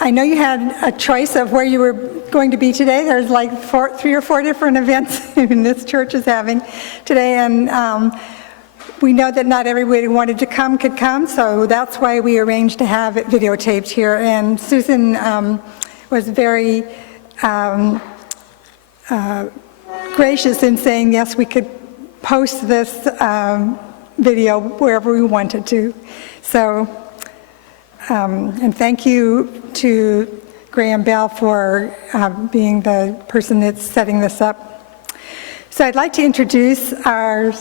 I know you had a choice of where you were going to be today. There's like 3 or 4 different events in this church is having today, and we know that not everybody who wanted to come could come, so that's why we arranged to have it videotaped here. And Susan was very gracious in saying, yes, we could post this video wherever we wanted to. So, and thank you to Graham Bell for being the person that's setting this up. So I'd like to introduce our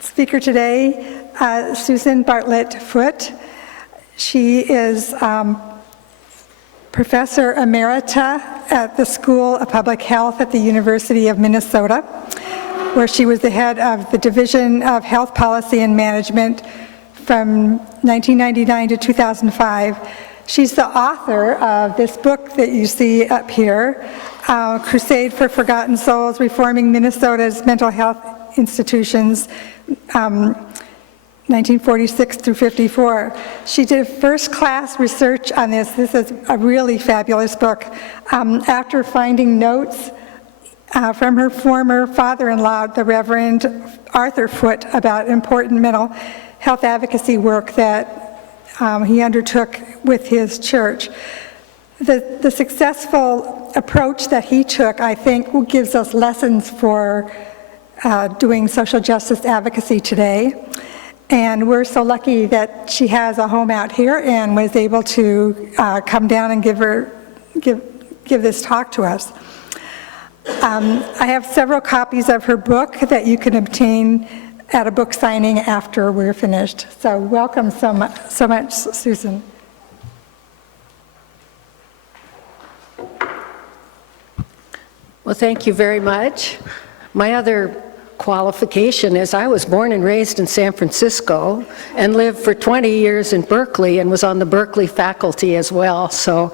speaker today, Susan Bartlett Foote. She is Professor Emerita at the School of Public Health at the University of Minnesota, where she was the head of the Division of Health Policy and Management from 1999 to 2005. She's the author of this book that you see up here, Crusade for Forgotten Souls, Reforming Minnesota's Mental Health Institutions, 1946 through 54. She did first-class research on this. This is a really fabulous book. After finding notes from her former father-in-law, the Reverend Arthur Foote, about important mental health advocacy work that he undertook with his church. The successful approach that he took, I think, gives us lessons for doing social justice advocacy today. And we're so lucky that she has a home out here and was able to come down and give this talk to us. I have several copies of her book that you can obtain at a book signing after we're finished. So welcome so much, Susan. Well, thank you very much. My other qualification is I was born and raised in San Francisco and lived for 20 years in Berkeley and was on the Berkeley faculty as well. So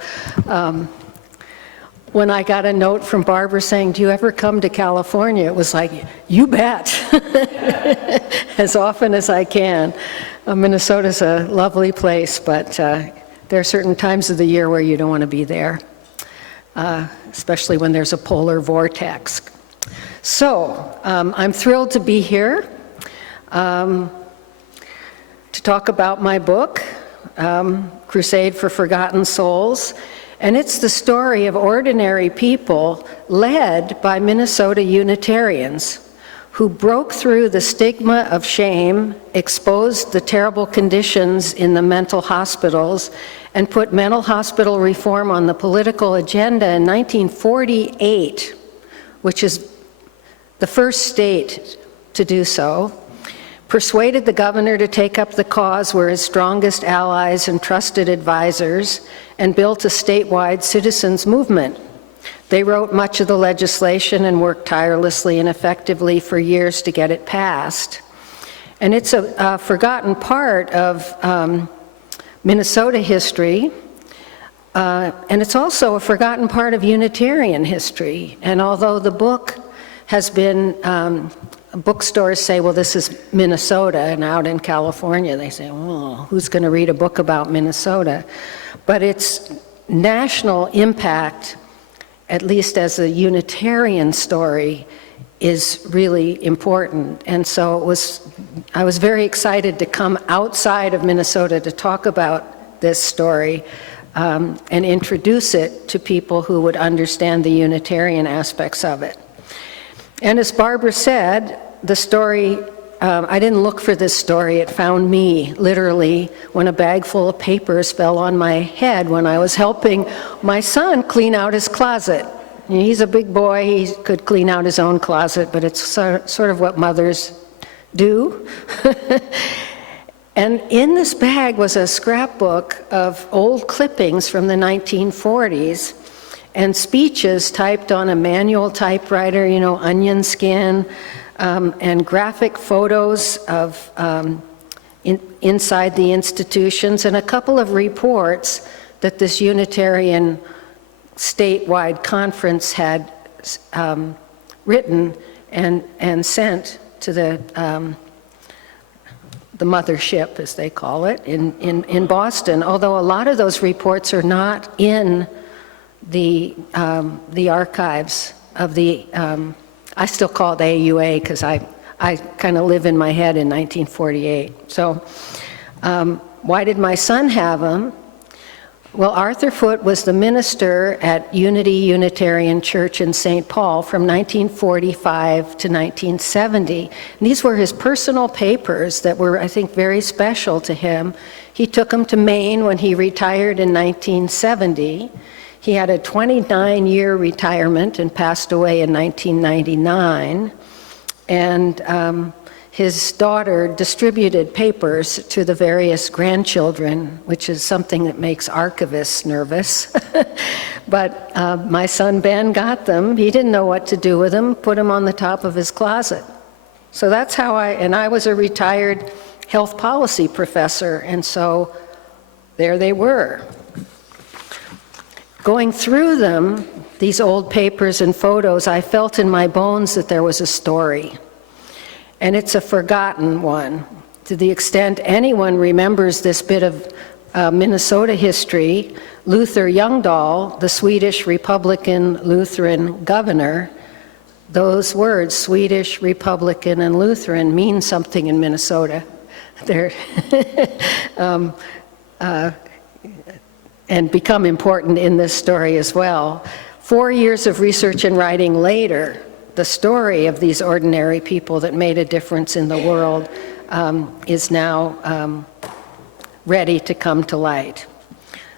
when I got a note from Barbara saying, do you ever come to California? It was like, you bet, as often as I can. Minnesota's a lovely place, but there are certain times of the year where you don't want to be there, especially when there's a polar vortex. So I'm thrilled to be here to talk about my book, Crusade for Forgotten Souls. And it's the story of ordinary people led by Minnesota Unitarians who broke through the stigma of shame, exposed the terrible conditions in the mental hospitals, and put mental hospital reform on the political agenda in 1948, which is the first state to do so, persuaded the governor to take up the cause, were his strongest allies and trusted advisors, and built a statewide citizens movement. They wrote much of the legislation and worked tirelessly and effectively for years to get it passed. And it's a forgotten part of Minnesota history, and it's also a forgotten part of Unitarian history. And although the book has been, bookstores say, well, this is Minnesota, and out in California they say, well, who's going to read a book about Minnesota? But its national impact, at least as a Unitarian story, is really important. And so I was very excited to come outside of Minnesota to talk about this story and introduce it to people who would understand the Unitarian aspects of it. And as Barbara said, the story, I didn't look for this story, it found me, literally, when a bag full of papers fell on my head when I was helping my son clean out his closet. He's a big boy, he could clean out his own closet, but it's sort of what mothers do. And in this bag was a scrapbook of old clippings from the 1940s, and speeches typed on a manual typewriter, you know, onion skin, and graphic photos of inside the institutions, and a couple of reports that this Unitarian statewide conference had written and sent to the the mothership, as they call it, in Boston, although a lot of those reports are not in the archives of the, I still call it the AUA because I kind of live in my head in 1948. So why did my son have them? Well, Arthur Foote was the minister at Unity Unitarian Church in St. Paul from 1945 to 1970. And these were his personal papers that were, I think, very special to him. He took them to Maine when he retired in 1970. He had a 29-year retirement and passed away in 1999. And his daughter distributed papers to the various grandchildren, which is something that makes archivists nervous. But my son Ben got them. He didn't know what to do with them, put them on the top of his closet. So that's how I was a retired health policy professor, and so there they were. Going through them, these old papers and photos, I felt in my bones that there was a story. And it's a forgotten one. To the extent anyone remembers this bit of Minnesota history, Luther Ljungdahl, the Swedish Republican Lutheran governor, those words, Swedish, Republican, and Lutheran, mean something in Minnesota. They're and become important in this story as well. 4 years of research and writing later, the story of these ordinary people that made a difference in the world is now ready to come to light.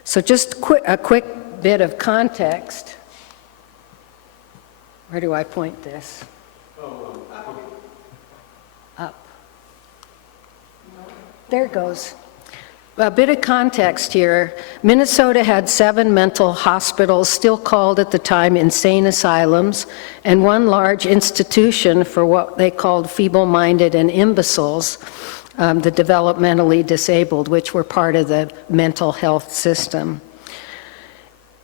So just a quick bit of context. Where do I point this? Up. There it goes. A bit of context here. Minnesota had 7 mental hospitals, still called at the time insane asylums, and 1 large institution for what they called feeble-minded and imbeciles, the developmentally disabled, which were part of the mental health system.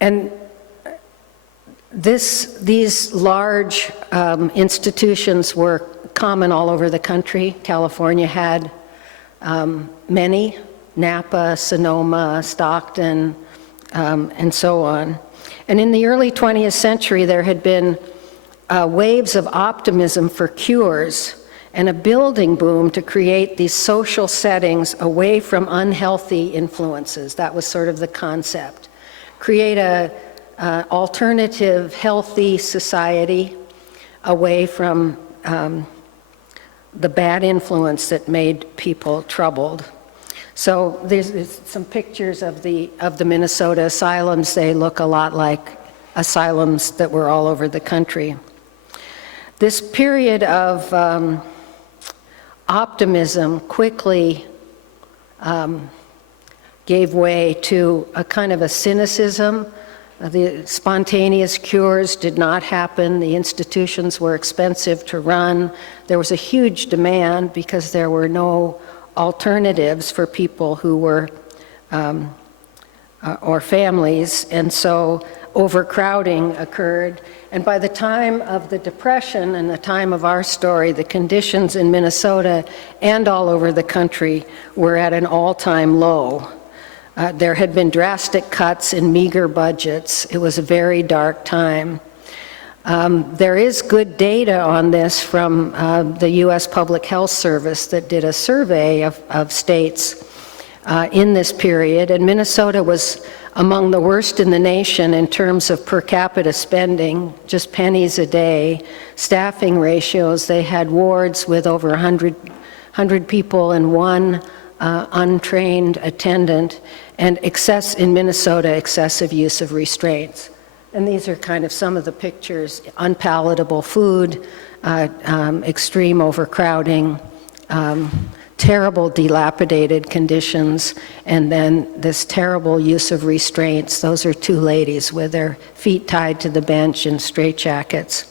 And these large institutions were common all over the country. California had many. Napa, Sonoma, Stockton, and so on. And in the early 20th century, there had been waves of optimism for cures and a building boom to create these social settings away from unhealthy influences. That was sort of the concept. Create a alternative, healthy society away from the bad influence that made people troubled. So there's some pictures of the Minnesota asylums. They look a lot like asylums that were all over the country. This period of optimism quickly gave way to a kind of a cynicism. The spontaneous cures did not happen. The institutions were expensive to run. There was a huge demand because there were no alternatives for people who were, or families, and so overcrowding occurred. And by the time of the Depression and the time of our story, the conditions in Minnesota and all over the country were at an all-time low. There had been drastic cuts in meager budgets. It was a very dark time. There is good data on this from the U.S. Public Health Service that did a survey of states in this period, and Minnesota was among the worst in the nation in terms of per capita spending, just pennies a day, staffing ratios. They had wards with over 100 people and 1 untrained attendant, and in Minnesota, excessive use of restraints. And these are kind of some of the pictures: unpalatable food, extreme overcrowding, terrible dilapidated conditions, and then this terrible use of restraints. Those are 2 ladies with their feet tied to the bench in straitjackets.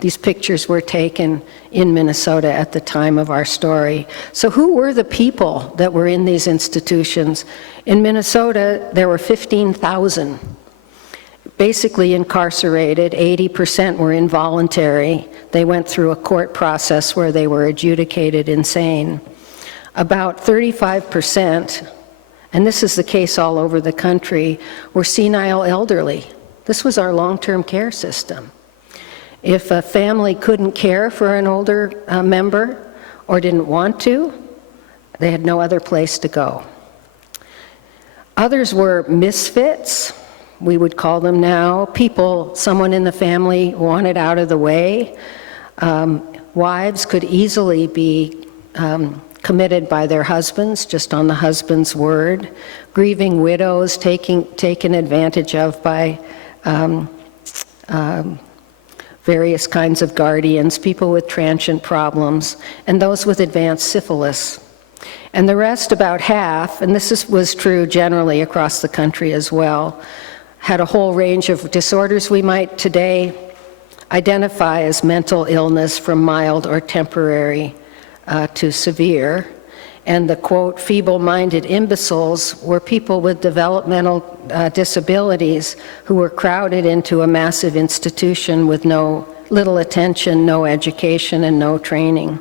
These pictures were taken in Minnesota at the time of our story. So who were the people that were in these institutions? In Minnesota, there were 15,000. Basically incarcerated. 80% were involuntary. They went through a court process where they were adjudicated insane. about 35%, and this is the case all over the country, were senile elderly. This was our long-term care system. If a family couldn't care for an older member or didn't want to, they had no other place to go. Others were misfits, we would call them now, people, someone in the family wanted out of the way. Wives could easily be committed by their husbands, just on the husband's word. Grieving widows taken advantage of by various kinds of guardians, people with transient problems, and those with advanced syphilis. And the rest, about half, and this was true generally across the country as well, had a whole range of disorders we might today identify as mental illness from mild or temporary to severe. And the, quote, feeble-minded imbeciles were people with developmental disabilities who were crowded into a massive institution with little attention, no education, and no training.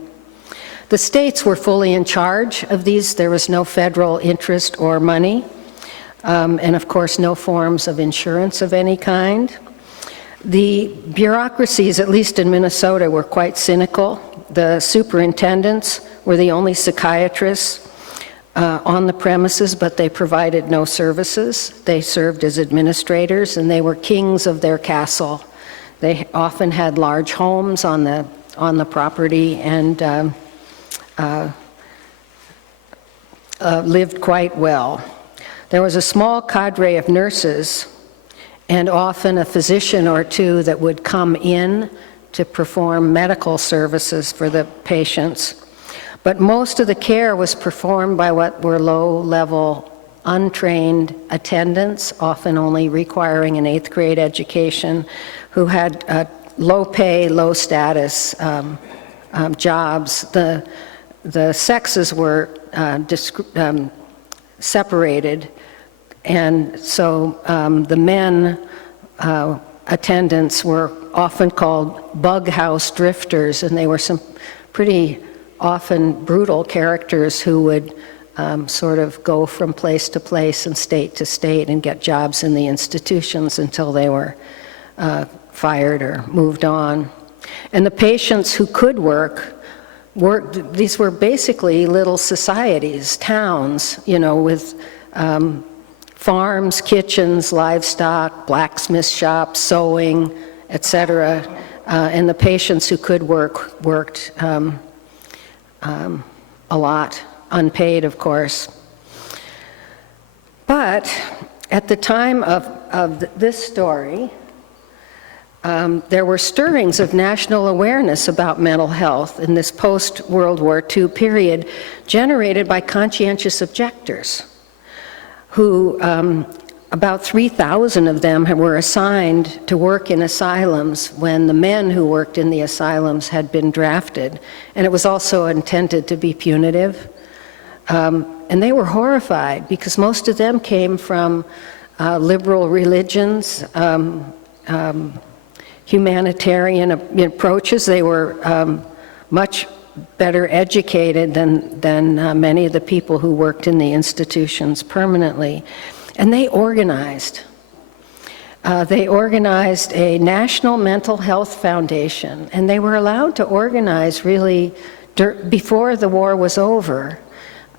The states were fully in charge of these. There was no federal interest or money, and of course no forms of insurance of any kind. The bureaucracies, at least in Minnesota, were quite cynical. The superintendents were the only psychiatrists on the premises, but they provided no services. They served as administrators, and they were kings of their castle. They often had large homes on the property and lived quite well. There was a small cadre of nurses and often a physician or two that would come in to perform medical services for the patients. But most of the care was performed by what were low-level, untrained attendants, often only requiring an 8th grade education, who had low pay, low status jobs. The sexes were separated, and so the men attendants were often called bug house drifters, and they were some pretty often brutal characters who would sort of go from place to place and state to state and get jobs in the institutions until they were fired or moved on. And the patients who could work, these were basically little societies, towns, with farms, kitchens, livestock, blacksmith shops, sewing, etc. And the patients who could work worked a lot, unpaid, of course. But at the time of this story, there were stirrings of national awareness about mental health in this post-World War II period, generated by conscientious objectors, who about 3,000 of them were assigned to work in asylums when the men who worked in the asylums had been drafted. And it was also intended to be punitive. And they were horrified because most of them came from liberal religions, humanitarian approaches. They were much better educated than many of the people who worked in the institutions permanently. And they organized. They organized a National Mental Health Foundation, and they were allowed to organize really before the war was over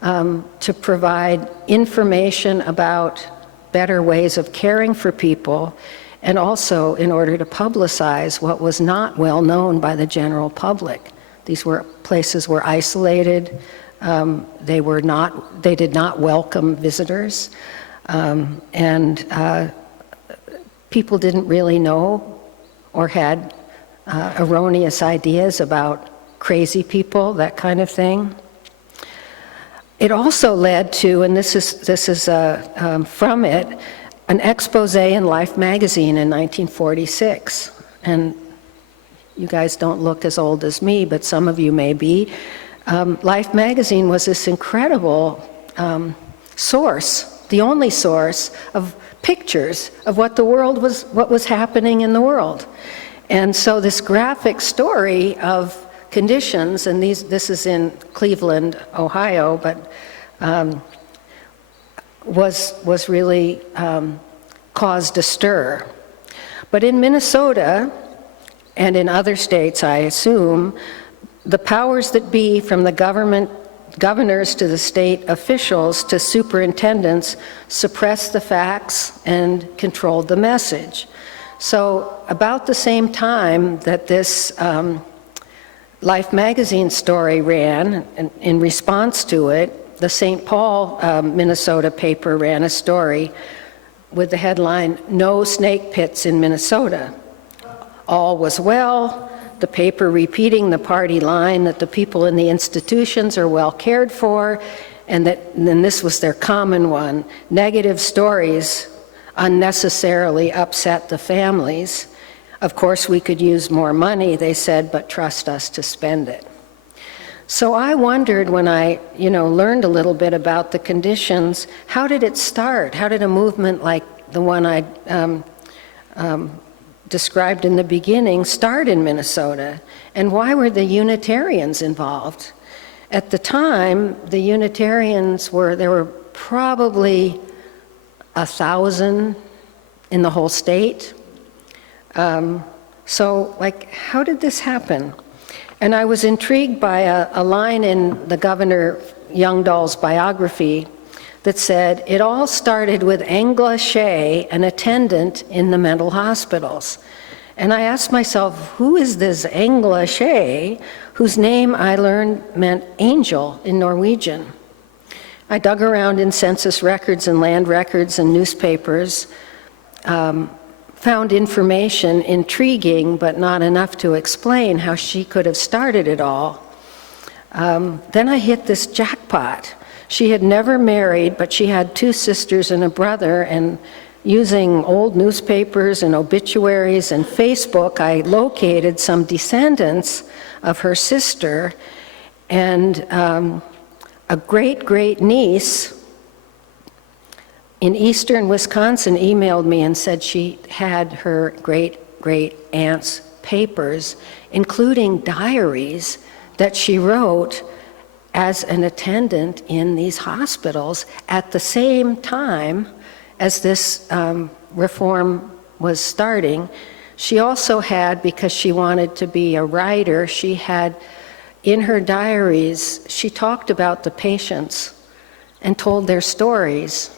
to provide information about better ways of caring for people, and also in order to publicize what was not well known by the general public. These were places were isolated. They did not welcome visitors. And people didn't really know or had erroneous ideas about crazy people, that kind of thing. It also led to, and this is from it, an expose in Life magazine in 1946. And you guys don't look as old as me, but some of you may be. Life magazine was this incredible source, the only source of pictures of what was happening in the world. And so this graphic story of conditions, and this is in Cleveland, Ohio, but was really caused a stir. But in Minnesota, and in other states, I assume, the powers that be, from the governors to the state officials to superintendents, suppressed the facts and controlled the message. So about the same time that this Life magazine story ran, and in response to it, the St. Paul, Minnesota paper ran a story with the headline, "No Snake Pits in Minnesota." All was well, the paper repeating the party line that the people in the institutions are well cared for, and then this was their common one: negative stories unnecessarily upset the families. Of course, we could use more money, they said, but trust us to spend it. So I wondered, when I learned a little bit about the conditions, how did it start? How did a movement like the one I described in the beginning start in Minnesota? And why were the Unitarians involved? At the time, the Unitarians there were probably 1,000 in the whole state. So, how did this happen? And I was intrigued by a line in the Governor Youngdahl's biography that said, "It all started with Angela Shea, an attendant in the mental hospitals." And I asked myself, who is this Angela Shea, whose name I learned meant angel in Norwegian? I dug around in census records and land records and newspapers, found information intriguing, but not enough to explain how she could have started it all. Then I hit this jackpot. She had never married, but she had 2 sisters and a brother, and using old newspapers and obituaries and Facebook, I located some descendants of her sister, and a great-great-niece in eastern Wisconsin emailed me and said she had her great-great-aunt's papers, including diaries that she wrote as an attendant in these hospitals at the same time as this reform was starting. She also had, because she wanted to be a writer, she had, in her diaries, she talked about the patients and told their stories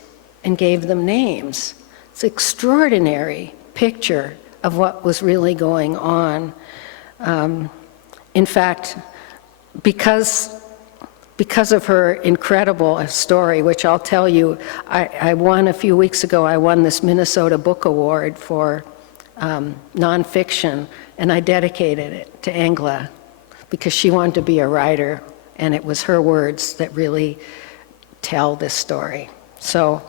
and gave them names. It's an extraordinary picture of what was really going on. In fact, because of her incredible story, which I'll tell you, I won a few weeks ago, I won this Minnesota Book Award for nonfiction, and I dedicated it to Angela because she wanted to be a writer, and it was her words that really tell this story. So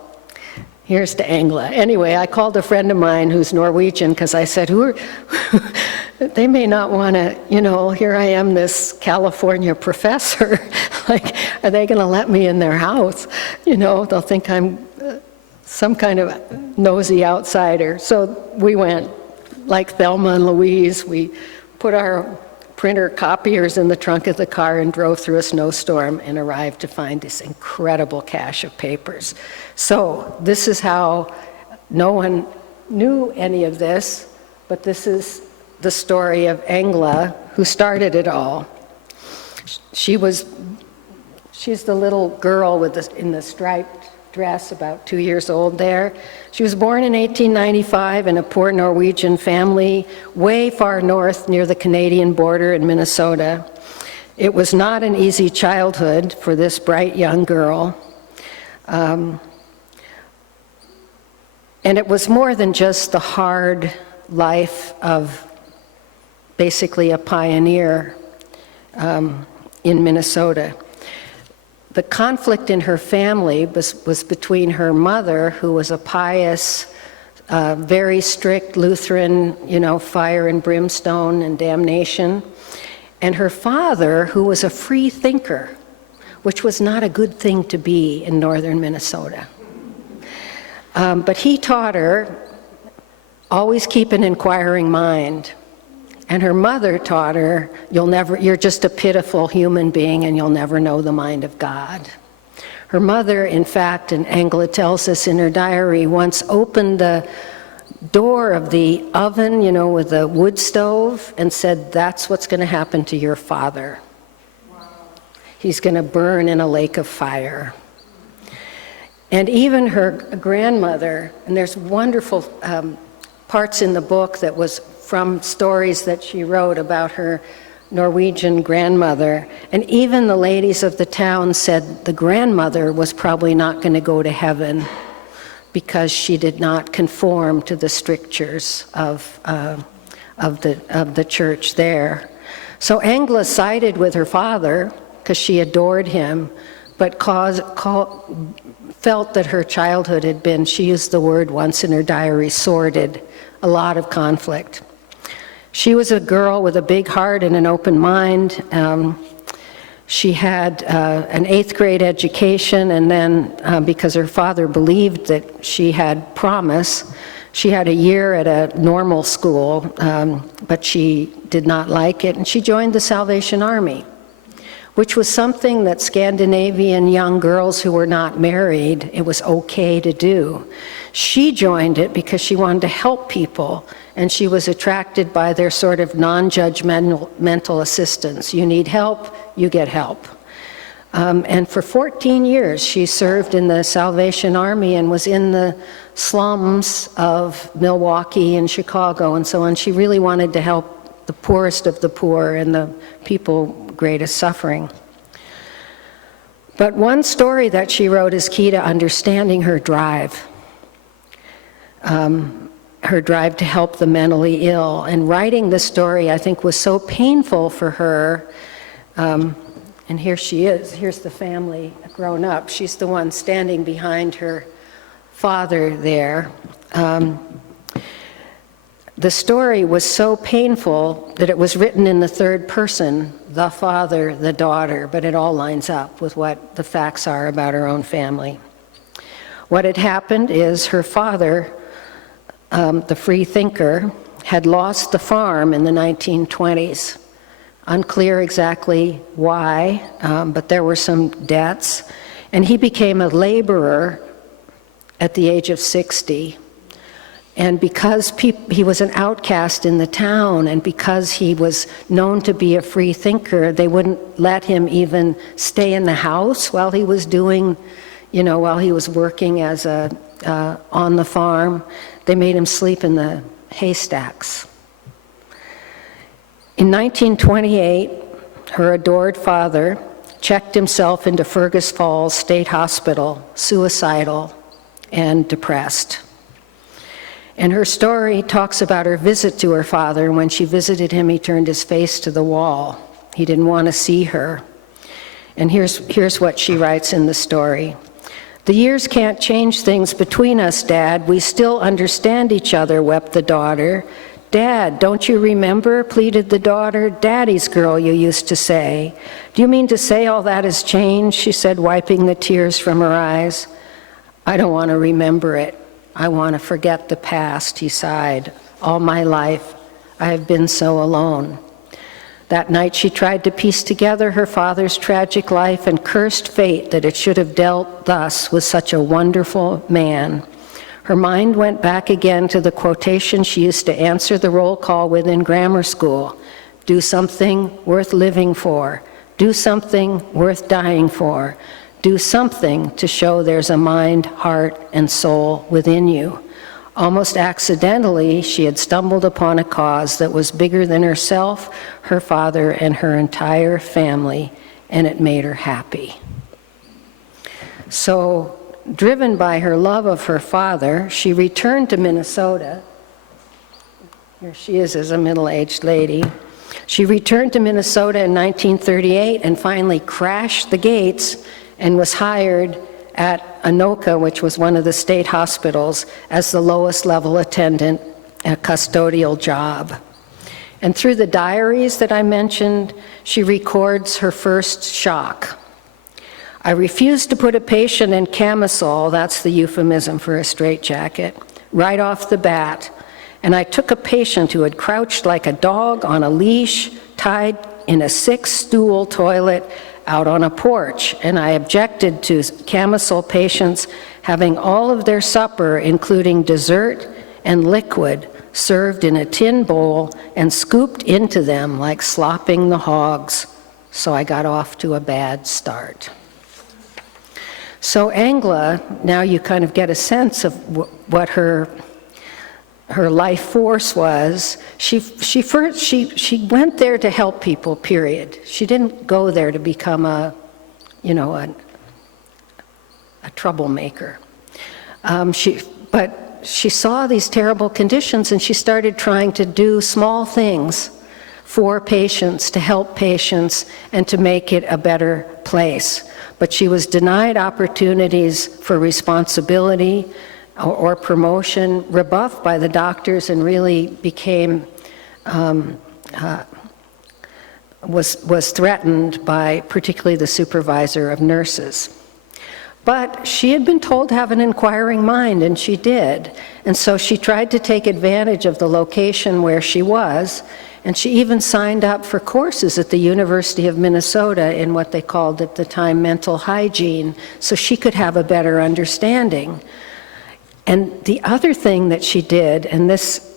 here's to Angela. Anyway, I called a friend of mine who's Norwegian because I said, they may not want to, here I am, this California professor. Are they going to let me in their house? They'll think I'm some kind of nosy outsider. So we went, like Thelma and Louise, we put our printer copiers in the trunk of the car and drove through a snowstorm and arrived to find this incredible cache of papers. So this is how, no one knew any of this, but this is the story of Angela, who started it all. She's the little girl in the striped dress, about 2 years old there. She was born in 1895 in a poor Norwegian family way far north near the Canadian border in Minnesota. It was not an easy childhood for this bright young girl. And it was more than just the hard life of basically a pioneer in Minnesota. The conflict in her family was between her mother, who was a pious, very strict Lutheran, fire and brimstone and damnation, and her father, who was a free thinker, which was not a good thing to be in northern Minnesota. But he taught her, always keep an inquiring mind. And her mother taught her, you're just a pitiful human being and you'll never know the mind of God. Her mother, in fact, and Angela tells us in her diary, once opened the door of the oven, with the wood stove, and said, "That's what's going to happen to your father. He's going to burn in a lake of fire." And even her grandmother, and there's wonderful parts in the book that was from stories that she wrote about her Norwegian grandmother, and even the ladies of the town said the grandmother was probably not going to go to heaven because she did not conform to the strictures of the church there. So Angela sided with her father because she adored him, but felt that her childhood had been, she used the word once in her diary, sordid, a lot of conflict. She was a girl with a big heart and an open mind. She had an 8th grade education, and then because her father believed that she had promise, she had a year at a normal school, but she did not like it, and she joined the Salvation Army, which was something that Scandinavian young girls who were not married, it was okay to do. She joined it because she wanted to help people, and she was attracted by their sort of non-judgmental assistance. You need help, you get help. And for 14 years, she served in the Salvation Army and was in the slums of Milwaukee and Chicago and so on. She really wanted to help the poorest of the poor and the people greatest suffering. But one story that she wrote is key to understanding her drive. Her drive to help the mentally ill. And writing this story, I think, was so painful for her. And here she is. Here's the family grown up. She's the one standing behind her father there. The story was so painful that it was written in the third person, the father, the daughter, but it all lines up with what the facts are about her own family. What had happened is her father, the free thinker, had lost the farm in the 1920s. Unclear exactly why, but there were some debts. And he became a laborer at the age of 60. And because he was an outcast in the town, and because he was known to be a free thinker, they wouldn't let him even stay in the house while he was doing, while he was working as on the farm. They made him sleep in the haystacks. In 1928, her adored father checked himself into Fergus Falls State Hospital, suicidal and depressed. And her story talks about her visit to her father. When she visited him, he turned his face to the wall. He didn't want to see her. And here's what she writes in the story. "The years can't change things between us, Dad. We still understand each other," wept the daughter. "Dad, don't you remember?" pleaded the daughter. "Daddy's girl, you used to say." "Do you mean to say all that has changed?" she said, wiping the tears from her eyes. "I don't want to remember it. I want to forget the past," he sighed. "All my life, I have been so alone." That night she tried to piece together her father's tragic life and cursed fate that it should have dealt thus with such a wonderful man. Her mind went back again to the quotation she used to answer the roll call with in grammar school. "Do something worth living for. Do something worth dying for. Do something to show there's a mind, heart, and soul within you." Almost accidentally, she had stumbled upon a cause that was bigger than herself, her father, and her entire family, and it made her happy. So, driven by her love of her father, she returned to Minnesota. Here she is as a middle-aged lady. She returned to Minnesota in 1938 and finally crashed the gates and was hired at Anoka, which was one of the state hospitals, as the lowest level attendant, a custodial job. And through the diaries that I mentioned, she records her first shock. "I refused to put a patient in camisole," that's the euphemism for a straitjacket, "right off the bat. and I took a patient who had crouched like a dog on a leash, tied in a 6-stool toilet out on a porch, and I objected to camisole patients having all of their supper, including dessert and liquid, served in a tin bowl and scooped into them like slopping the hogs. So I got off to a bad start. So Angela, now you kind of get a sense of what her life force was. She went there to help people, period. She didn't go there to become a troublemaker. But she saw these terrible conditions, and she started trying to do small things for patients, to help patients, and to make it a better place. But she was denied opportunities for responsibility or promotion, rebuffed by the doctors, and really became, was threatened by particularly the supervisor of nurses. But she had been told to have an inquiring mind, and she did. And so she tried to take advantage of the location where she was, and she even signed up for courses at the University of Minnesota in what they called at the time mental hygiene, so she could have a better understanding. And the other thing that she did, and this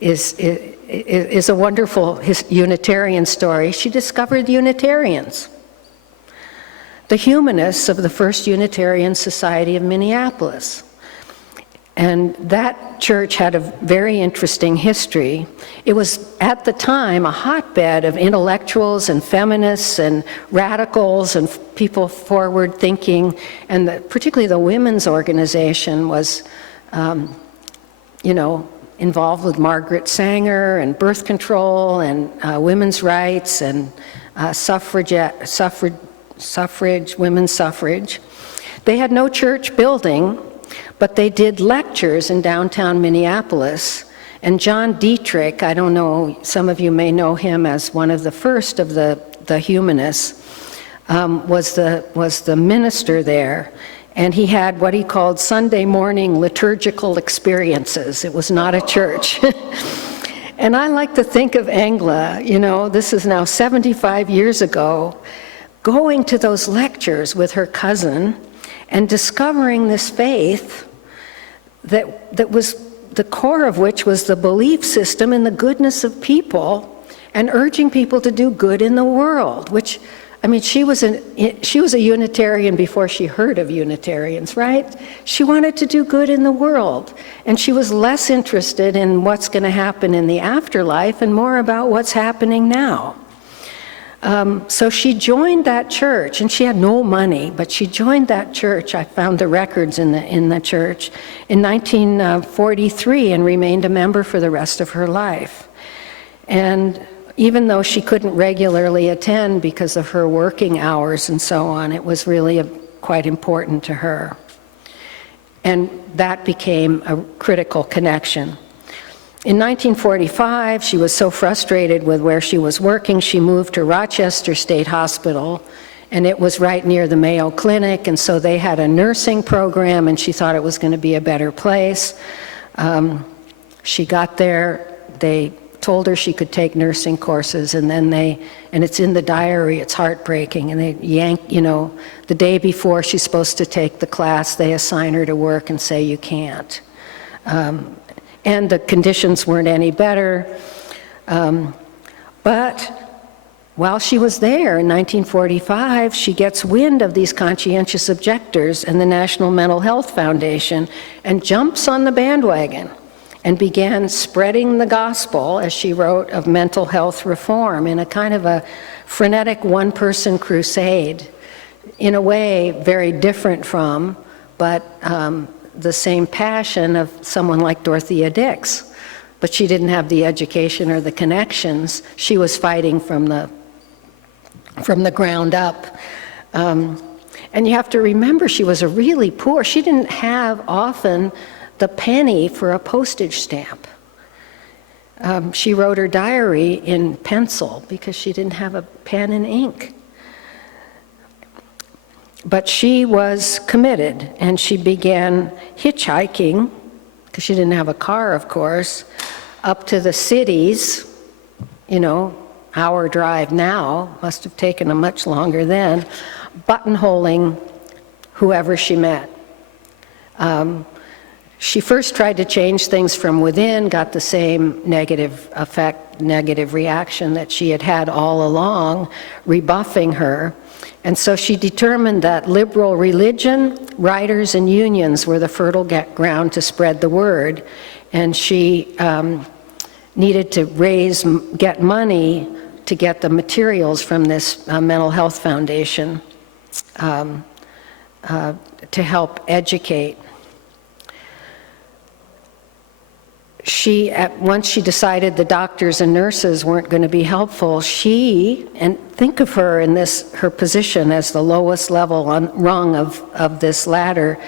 is a wonderful Unitarian story, she discovered Unitarians, the humanists of the First Unitarian Society of Minneapolis. And that church had a very interesting history. It was, at the time, a hotbed of intellectuals and feminists and radicals and people forward thinking, and particularly the women's organization was, involved with Margaret Sanger and birth control and women's rights and women's suffrage. They had no church building, but they did lectures in downtown Minneapolis. And John Dietrich, I don't know, some of you may know him as one of the first of the humanists, was the minister there. And he had what he called Sunday morning liturgical experiences. It was not a church. And I like to think of Angela, this is now 75 years ago, going to those lectures with her cousin and discovering this faith that was the core of which was the belief system in the goodness of people and urging people to do good in the world, which, she was a Unitarian before she heard of Unitarians, right? She wanted to do good in the world, and she was less interested in what's going to happen in the afterlife and more about what's happening now. So she joined that church, and she had no money, but she joined that church. I found the records in the church in 1943 and remained a member for the rest of her life. And even though she couldn't regularly attend because of her working hours and so on, it was really quite important to her. And that became a critical connection. In 1945, she was so frustrated with where she was working, she moved to Rochester State Hospital, and it was right near the Mayo Clinic, and so they had a nursing program, and she thought it was going to be a better place. She got there, they told her she could take nursing courses, and then and it's in the diary, it's heartbreaking, and they the day before she's supposed to take the class, they assign her to work and say, you can't. And the conditions weren't any better. But while she was there in 1945, she gets wind of these conscientious objectors and the National Mental Health Foundation and jumps on the bandwagon and began spreading the gospel, as she wrote, of mental health reform in a kind of a frenetic one-person crusade, in a way very different from, but the same passion of someone like Dorothea Dix. But she didn't have the education or the connections. She was fighting from the ground up. And you have to remember, she was a really poor, she didn't have often the penny for a postage stamp. She wrote her diary in pencil because she didn't have a pen and ink. But she was committed, and she began hitchhiking, because she didn't have a car, of course, up to the cities, hour drive now, must have taken them much longer then, buttonholing whoever she met. She first tried to change things from within, got the same negative effect, negative reaction that she had had all along, rebuffing her. And so she determined that liberal religion, writers, and unions were the fertile ground to spread the word. And she needed to get money to get the materials from this mental health foundation to help educate. Once she decided the doctors and nurses weren't going to be helpful, and think of her in her position as the lowest rung of this ladder,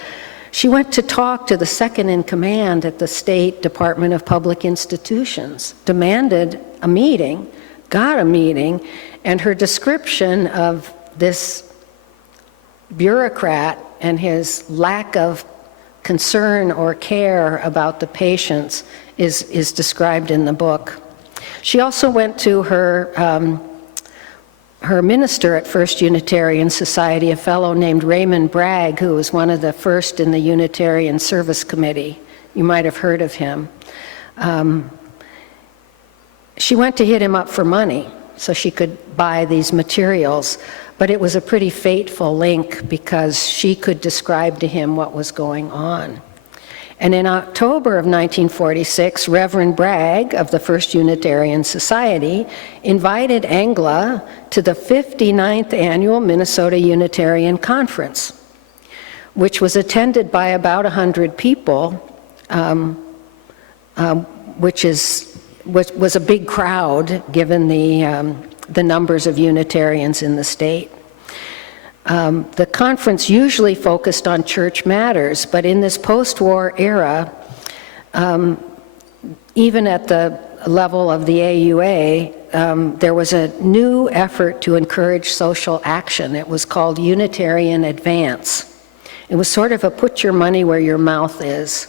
she went to talk to the second in command at the State Department of Public Institutions, demanded a meeting, got a meeting, and her description of this bureaucrat and his lack of concern or care about the patients is described in the book. She also went to her minister at First Unitarian Society, a fellow named Raymond Bragg, who was one of the first in the Unitarian Service Committee. You might have heard of him. She went to hit him up for money so she could buy these materials, but it was a pretty fateful link because she could describe to him what was going on. And in October of 1946, Reverend Bragg of the First Unitarian Society invited Angela to the 59th Annual Minnesota Unitarian Conference, which was attended by about 100 people, which was a big crowd given the numbers of Unitarians in the state. The conference usually focused on church matters, but in this post-war era, even at the level of the AUA, there was a new effort to encourage social action. It was called Unitarian Advance. It was sort of a put your money where your mouth is.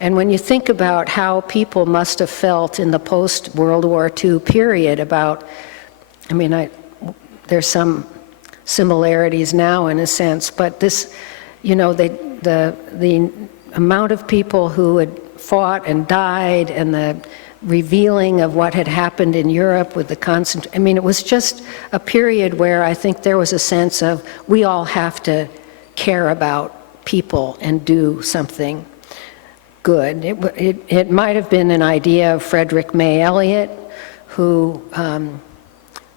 And when you think about how people must have felt in the post-World War II period about, there's some similarities now in a sense, but this, the amount of people who had fought and died and the revealing of what had happened in Europe with the it was just a period where I think there was a sense of we all have to care about people and do something good. It might have been an idea of Frederick May Elliott, who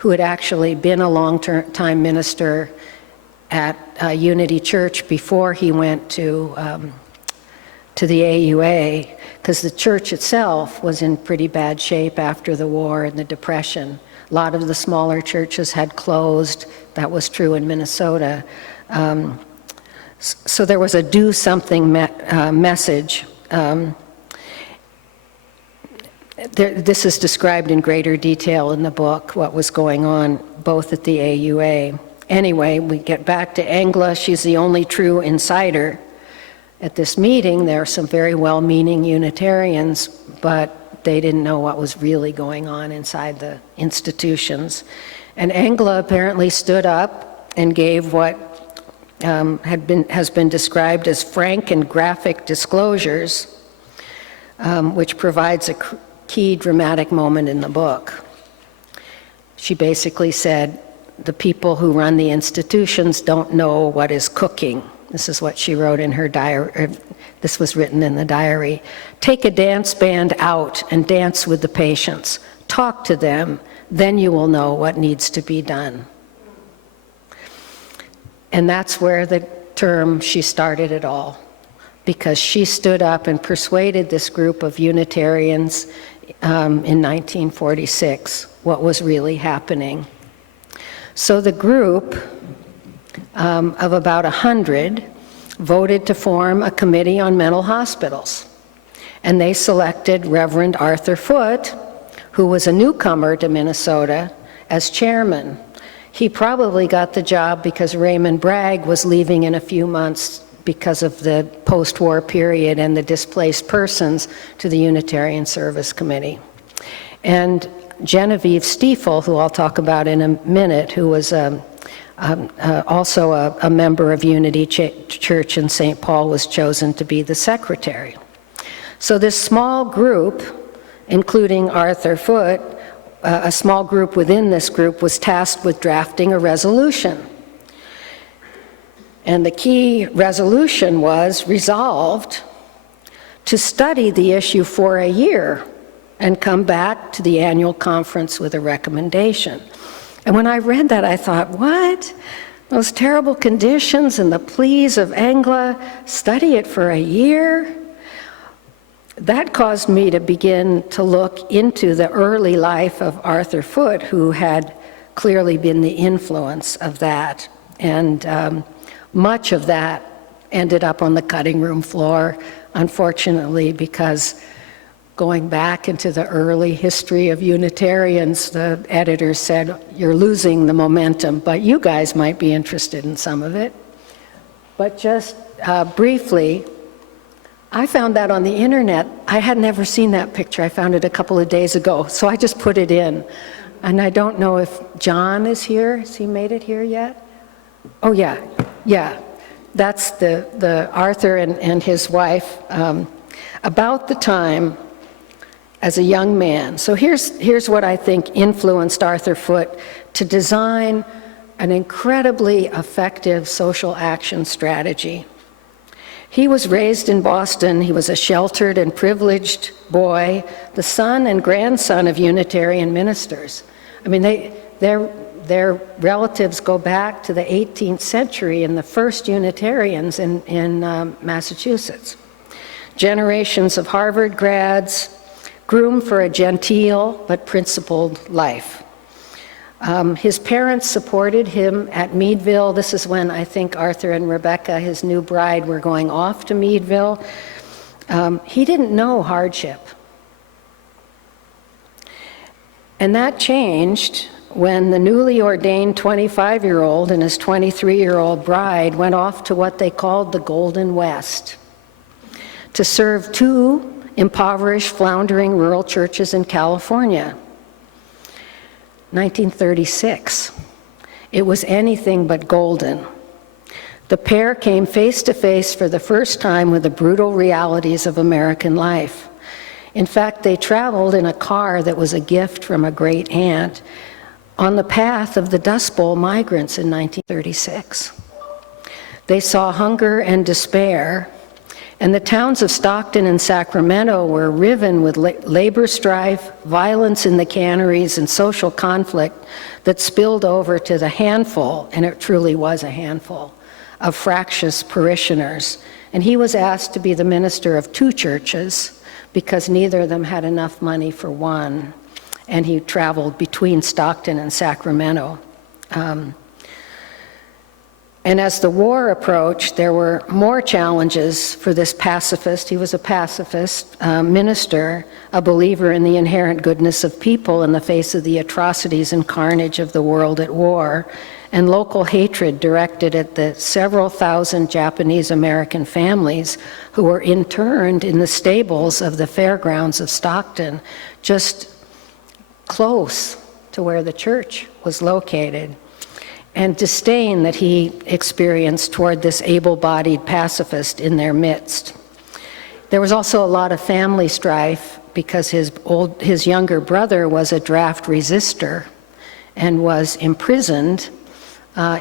had actually been a long-time minister at Unity Church before he went to the AUA, because the church itself was in pretty bad shape after the war and the Depression. A lot of the smaller churches had closed. That was true in Minnesota. So there was a do something message. This is described in greater detail in the book, what was going on both at the AUA. Anyway, we get back to Angela. She's the only true insider. At this meeting, there are some very well-meaning Unitarians, but they didn't know what was really going on inside the institutions. And Angela apparently stood up and gave what has been described as frank and graphic disclosures, which provides a key dramatic moment in the book. She basically said, the people who run the institutions don't know what is cooking. This is what she wrote in her diary. This was written in the diary. Take a dance band out and dance with the patients. Talk to them, then you will know what needs to be done. And that's where the term, she started it all, because she stood up and persuaded this group of Unitarians in 1946 what was really happening. So the group of about 100 voted to form a committee on mental hospitals. And they selected Reverend Arthur Foote, who was a newcomer to Minnesota, as chairman. He probably got the job because Raymond Bragg was leaving in a few months because of the post-war period and the displaced persons to the Unitarian Service Committee. And Genevieve Stiefel, who I'll talk about in a minute, who was also a member of Unity Church in St. Paul, was chosen to be the secretary. So this small group, including Arthur Foote, a small group within this group was tasked with drafting a resolution. And the key resolution was resolved to study the issue for a year and come back to the annual conference with a recommendation. And when I read that, I thought, what? Those terrible conditions and the pleas of Angla, study it for a year? That caused me to begin to look into the early life of Arthur Foote, who had clearly been the influence of that. And much of that ended up on the cutting room floor, unfortunately, because going back into the early history of Unitarians, the editor said, you're losing the momentum, but you guys might be interested in some of it. But just briefly, I found that on the internet. I had never seen that picture. I found it a couple of days ago, so I just put it in. And I don't know if John is here. Has he made it here yet? Oh, yeah. That's the Arthur and his wife about the time as a young man. So here's what I think influenced Arthur Foote to design an incredibly effective social action strategy. He was raised in Boston. He was a sheltered and privileged boy, the son and grandson of Unitarian ministers. I mean, their relatives go back to the 18th century and the first Unitarians in Massachusetts. Generations of Harvard grads, groomed for a genteel but principled life. His parents supported him at Meadville. This is when I think Arthur and Rebecca, his new bride, were going off to Meadville. He didn't know hardship. And that changed when the newly ordained 25-year-old and his 23-year-old bride went off to what they called the Golden West to serve two impoverished, floundering rural churches in California. 1936. It was anything but golden. The pair came face to face for the first time with the brutal realities of American life. In fact, they traveled in a car that was a gift from a great aunt on the path of the Dust Bowl migrants in 1936. They saw hunger and despair, and the towns of Stockton and Sacramento were riven with labor strife, violence in the canneries, and social conflict that spilled over to the handful, and it truly was a handful, of fractious parishioners. And he was asked to be the minister of two churches because neither of them had enough money for one. And he traveled between Stockton and Sacramento. And as the war approached, there were more challenges for this pacifist. He was a pacifist minister, a believer in the inherent goodness of people in the face of the atrocities and carnage of the world at war, and local hatred directed at the several thousand Japanese American families who were interned in the stables of the fairgrounds of Stockton, just close to where the church was located, and disdain that he experienced toward this able-bodied pacifist in their midst. There was also a lot of family strife because his younger brother was a draft resistor and was imprisoned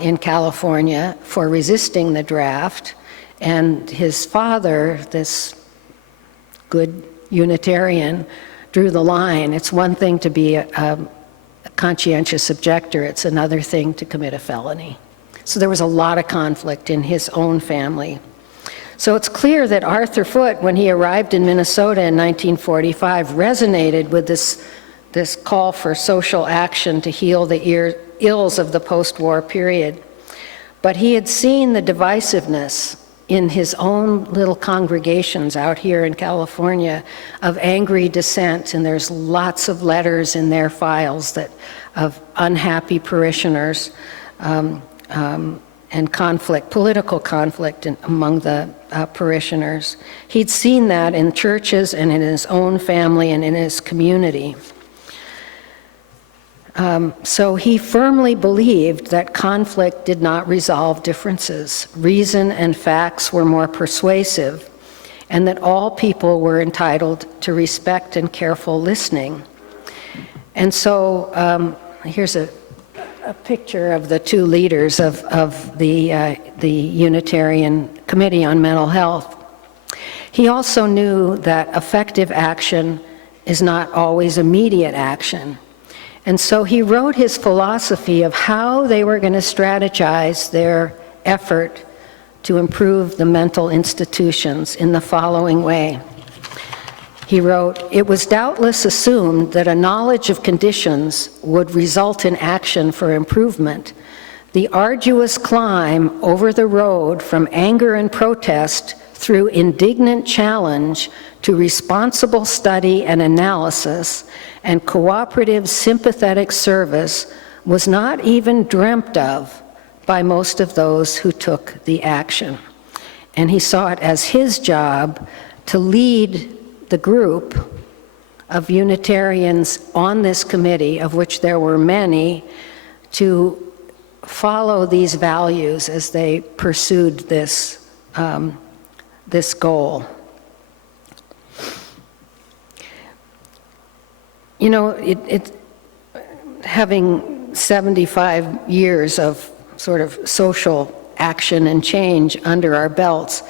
in California for resisting the draft, and his father, this good Unitarian, drew the line. It's one thing to be a conscientious objector, it's another thing to commit a felony. So there was a lot of conflict in his own family. So it's clear that Arthur Foote, when he arrived in Minnesota in 1945, resonated with this call for social action to heal the ills of the post-war period. But he had seen the divisiveness in his own little congregations out here in California of angry dissent, and there's lots of letters in their files of unhappy parishioners conflict, political conflict among the parishioners. He'd seen that in churches and in his own family and in his community. So he firmly believed that conflict did not resolve differences. Reason and facts were more persuasive, and that all people were entitled to respect and careful listening. And so here's a picture of the two leaders of the Unitarian Committee on Mental Health. He also knew that effective action is not always immediate action. And so he wrote his philosophy of how they were going to strategize their effort to improve the mental institutions in the following way. He wrote, "It was doubtless assumed that a knowledge of conditions would result in action for improvement. The arduous climb over the road from anger and protest through indignant challenge to responsible study and analysis and cooperative sympathetic service was not even dreamt of by most of those who took the action." And he saw it as his job to lead the group of Unitarians on this committee, of which there were many, to follow these values as they pursued this goal. You know, having 75 years of sort of social action and change under our belts,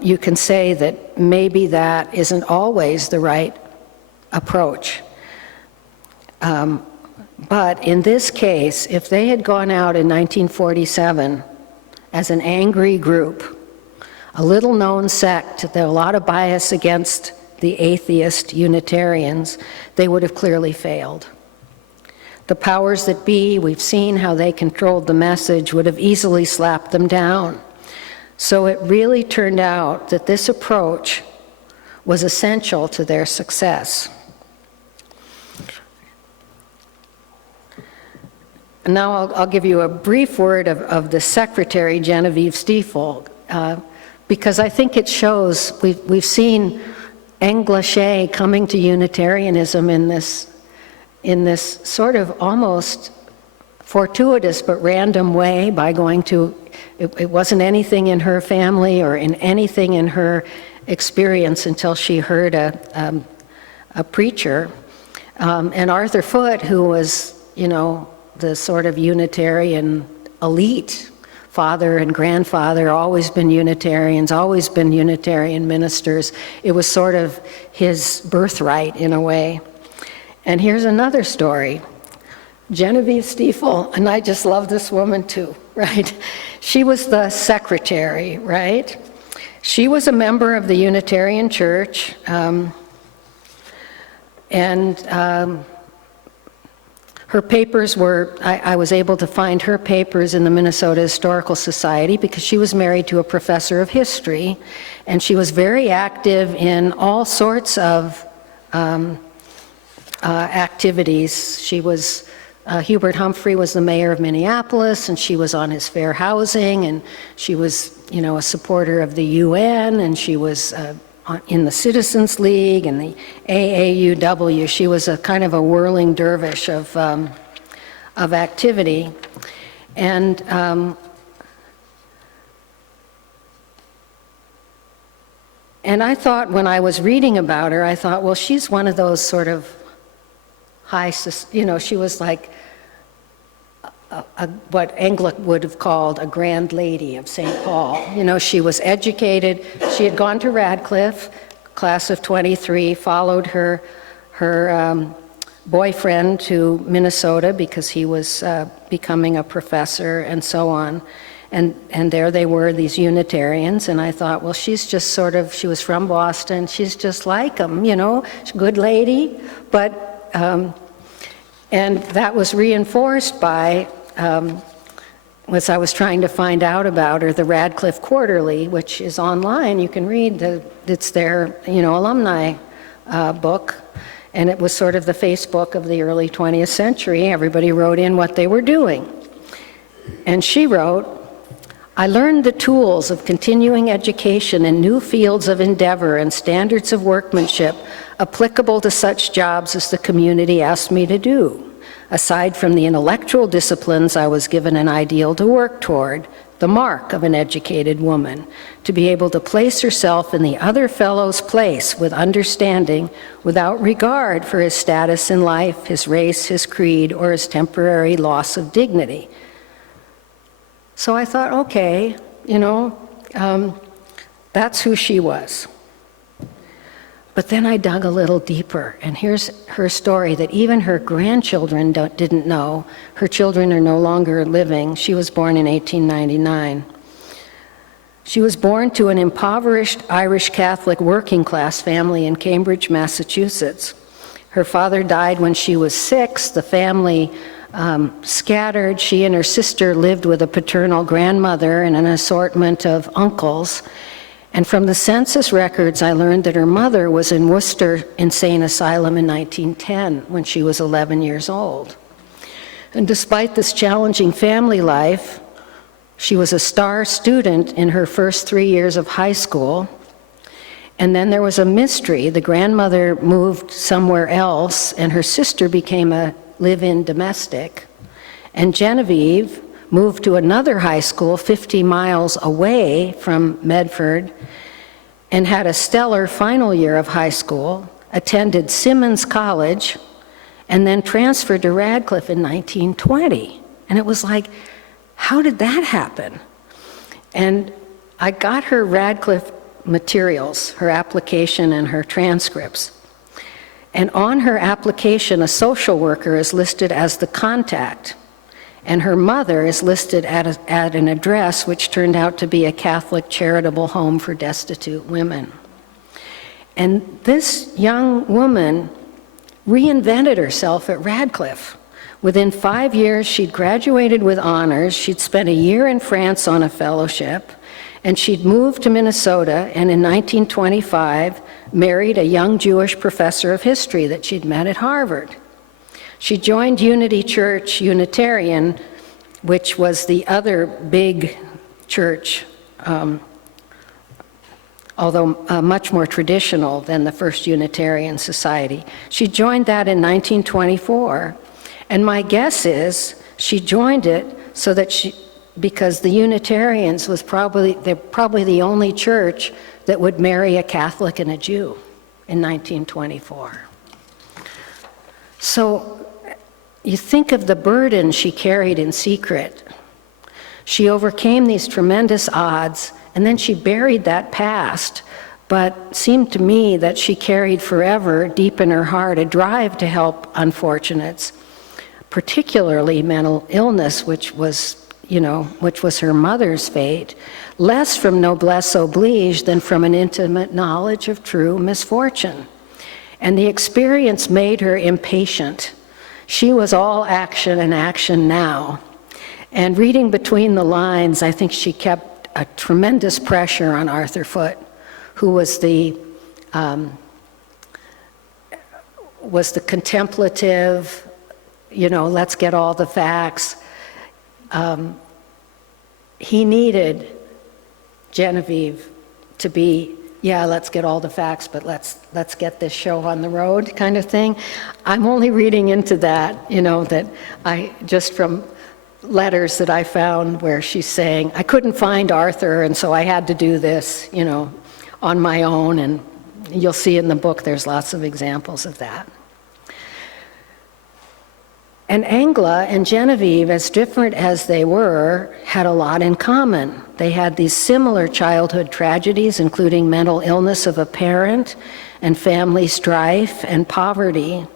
you can say that maybe that isn't always the right approach. But in this case, if they had gone out in 1947 as an angry group, a little-known sect, there are a lot of bias against the atheist Unitarians, they would have clearly failed. The powers that be, we've seen how they controlled the message, would have easily slapped them down. So it really turned out that this approach was essential to their success. And now I'll give you a brief word of the secretary, Genevieve Stiefel, because I think it shows, we've seen Anglicé coming to Unitarianism in this sort of almost fortuitous but random way by going to, it wasn't anything in her family or in anything in her experience until she heard a preacher. And Arthur Foote, who was, you know, the sort of Unitarian elite, father and grandfather, always been Unitarians, always been Unitarian ministers. It was sort of his birthright in a way. And here's another story. Genevieve Stiefel, and I just love this woman too, right? She was the secretary, right? She was a member of the Unitarian Church, her papers were, I was able to find her papers in the Minnesota Historical Society because she was married to a professor of history, and she was very active in all sorts of activities. She was, Hubert Humphrey was the mayor of Minneapolis, and she was on his fair housing, and she was, you know, a supporter of the UN, and she was in the Citizens League and the AAUW. She was a kind of a whirling dervish of activity. And I thought, when I was reading about her, I thought, well, she's one of those sort of high, you know, she was like what English would have called a grand lady of St. Paul. You know, she was educated. She had gone to Radcliffe, class of 23, followed her boyfriend to Minnesota because he was becoming a professor and so on. And there they were, these Unitarians, and I thought, well, she's just sort of, she was from Boston, she's just like them, you know, she's a good lady, but, and that was reinforced by, as I was trying to find out about her, the Radcliffe Quarterly, which is online. You can read it's their, you know, alumni book, and it was sort of the Facebook of the early 20th century. Everybody wrote in what they were doing. And she wrote, I learned the tools of continuing education in new fields of endeavor and standards of workmanship applicable to such jobs as the community asked me to do. Aside from the intellectual disciplines, I was given an ideal to work toward, the mark of an educated woman, to be able to place herself in the other fellow's place with understanding without regard for his status in life, his race, his creed, or his temporary loss of dignity. So I thought, okay, that's who she was. But then I dug a little deeper, and here's her story that even her grandchildren didn't know. Her children are no longer living. She was born in 1899. She was born to an impoverished Irish Catholic working class family in Cambridge, Massachusetts. Her father died when she was 6. The family scattered. She and her sister lived with a paternal grandmother and an assortment of uncles. And from the census records, I learned that her mother was in Worcester Insane Asylum in 1910 when she was 11 years old. And despite this challenging family life, she was a star student in her first 3 years of high school. And then there was a mystery. The grandmother moved somewhere else, and her sister became a live-in domestic. And Genevieve moved to another high school 50 miles away from Medford and had a stellar final year of high school, attended Simmons College, and then transferred to Radcliffe in 1920. And it was like, how did that happen? And I got her Radcliffe materials, her application and her transcripts. And on her application, a social worker is listed as the contact, and her mother is listed at an address which turned out to be a Catholic charitable home for destitute women. And this young woman reinvented herself at Radcliffe. Within 5 years, she'd graduated with honors, she'd spent a year in France on a fellowship, and she'd moved to Minnesota, and in 1925, married a young Jewish professor of history that she'd met at Harvard. She joined Unity Church, Unitarian, which was the other big church, although much more traditional than the first Unitarian Society. She joined that in 1924, and my guess is she joined it so that because the Unitarians was probably the only church that would marry a Catholic and a Jew in 1924. So you think of the burden she carried in secret. She overcame these tremendous odds, and then she buried that past, but seemed to me that she carried forever, deep in her heart, a drive to help unfortunates, particularly mental illness, which was her mother's fate, less from noblesse oblige than from an intimate knowledge of true misfortune. And the experience made her impatient. She was all action and action now. And reading between the lines, I think she kept a tremendous pressure on Arthur Foote, who was the contemplative, let's get all the facts. He needed Genevieve to be, let's get all the facts, but let's get this show on the road kind of thing. I'm only reading into that, that I, just from letters that I found where she's saying, I couldn't find Arthur, and so I had to do this, on my own, and you'll see in the book there's lots of examples of that. And Angela and Genevieve, as different as they were, had a lot in common. They had these similar childhood tragedies, including mental illness of a parent and family strife and poverty.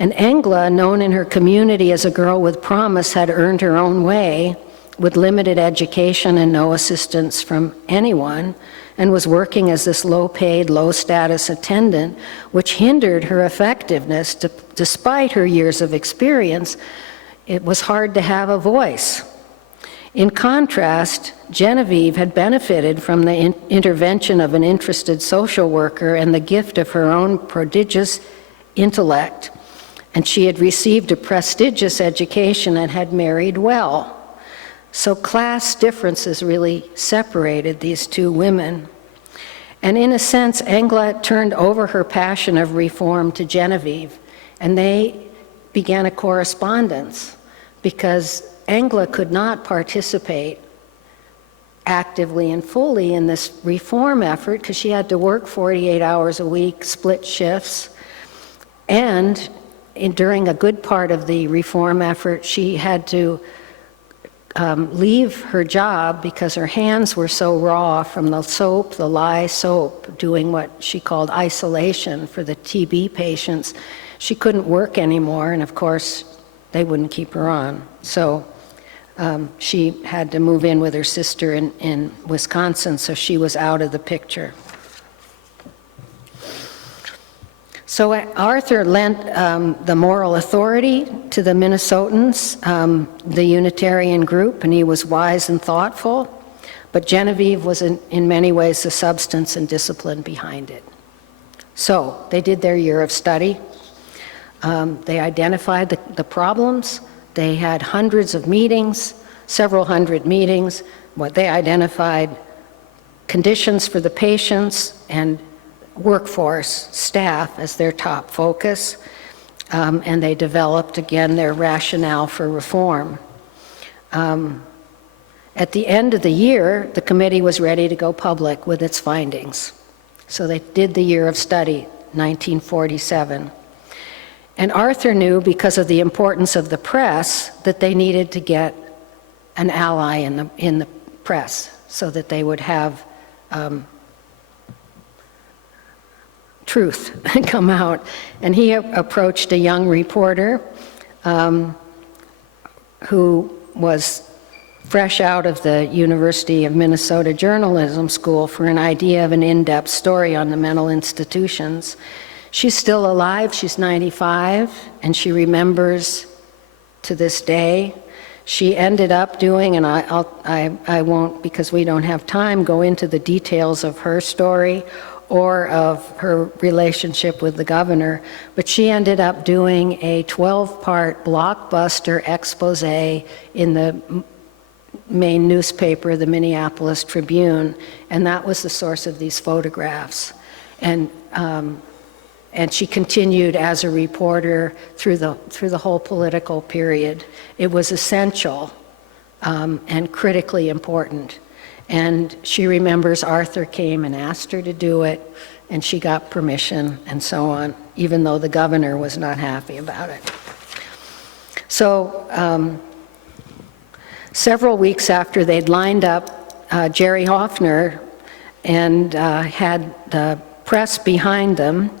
And Angela, known in her community as a girl with promise, had earned her own way with limited education and no assistance from anyone, and was working as this low-paid, low-status attendant, which hindered her effectiveness. Despite her years of experience, it was hard to have a voice. In contrast, Genevieve had benefited from the intervention of an interested social worker and the gift of her own prodigious intellect, and she had received a prestigious education and had married well. So class differences really separated these two women. And in a sense, Angela turned over her passion of reform to Genevieve, and they began a correspondence because Angela could not participate actively and fully in this reform effort because she had to work 48 hours a week, split shifts, and during a good part of the reform effort, she had to leave her job because her hands were so raw from the soap, the lye soap, doing what she called isolation for the TB patients. She couldn't work anymore, and of course, they wouldn't keep her on. So she had to move in with her sister in Wisconsin, so she was out of the picture. So Arthur lent the moral authority to the Minnesotans, the Unitarian group, and he was wise and thoughtful, but Genevieve was in many ways the substance and discipline behind it. So they did their year of study. They identified the problems. They had hundreds of meetings, several hundred meetings. What they identified conditions for the patients and workforce, staff as their top focus, and they developed, again, their rationale for reform. At the end of the year, the committee was ready to go public with its findings. So they did the year of study, 1947. And Arthur knew, because of the importance of the press, that they needed to get an ally in the press so that they would have truth come out. And he approached a young reporter who was fresh out of the University of Minnesota Journalism School for an idea of an in-depth story on the mental institutions. She's still alive, she's 95, and she remembers to this day. She ended up doing, and I won't, because we don't have time, go into the details of her story or of her relationship with the governor, but she ended up doing a 12-part blockbuster expose in the main newspaper, the Minneapolis Tribune, and that was the source of these photographs. And she continued as a reporter through the whole political period. It was essential and critically important. And she remembers Arthur came and asked her to do it, and she got permission and so on, even though the governor was not happy about it. So several weeks after they'd lined up Jerry Hoffner and had the press behind them,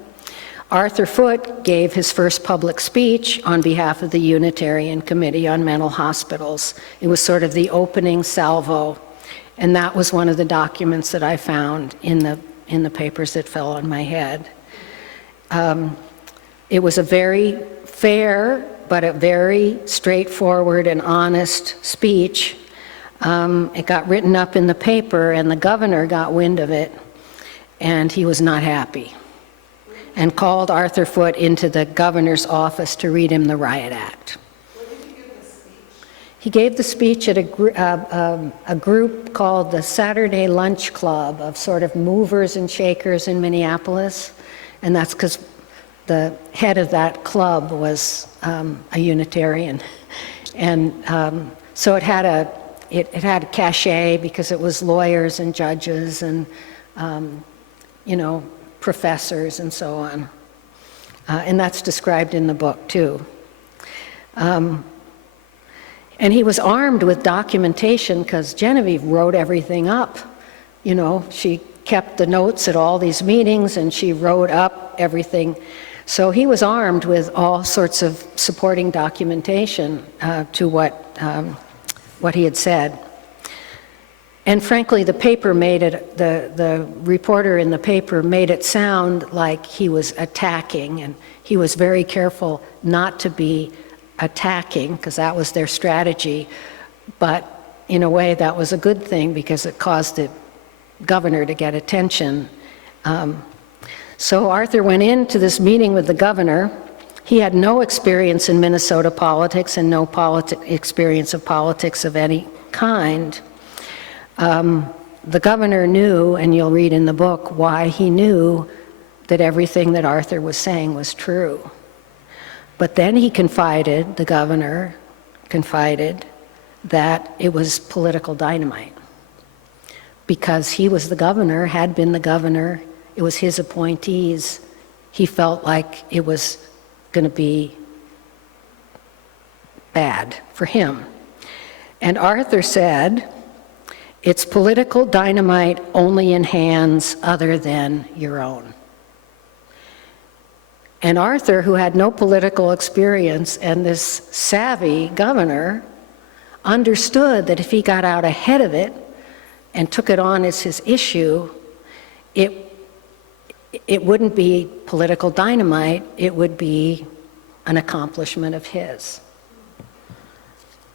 Arthur Foote gave his first public speech on behalf of the Unitarian Committee on Mental Hospitals. It was sort of the opening salvo, and that was one of the documents that I found in the papers that fell on my head. It was a very fair, but a very straightforward and honest speech. It got written up in the paper, and the governor got wind of it, and he was not happy, and called Arthur Foote into the governor's office to read him the Riot Act. Where did he give the speech? He gave the speech at a group called the Saturday Lunch Club of sort of movers and shakers in Minneapolis, and that's because the head of that club was a Unitarian, and so it had a cachet because it was lawyers and judges and professors and so on, and that's described in the book too. And he was armed with documentation because Genevieve wrote everything up. She kept the notes at all these meetings and she wrote up everything. So he was armed with all sorts of supporting documentation to what he had said. And frankly, the paper made it, the reporter in the paper made it sound like he was attacking, and he was very careful not to be attacking, because that was their strategy. But in a way, that was a good thing because it caused the governor to get attention. So Arthur went into this meeting with the governor. He had no experience in Minnesota politics and no experience of politics of any kind. The governor knew, and you'll read in the book, why he knew that everything that Arthur was saying was true. But then he the governor confided that it was political dynamite. Because he was the governor, had been the governor, it was his appointees, he felt like it was going to be bad for him. And Arthur said, "It's political dynamite only in hands other than your own." And Arthur, who had no political experience, and this savvy governor, understood that if he got out ahead of it and took it on as his issue, it wouldn't be political dynamite, it would be an accomplishment of his.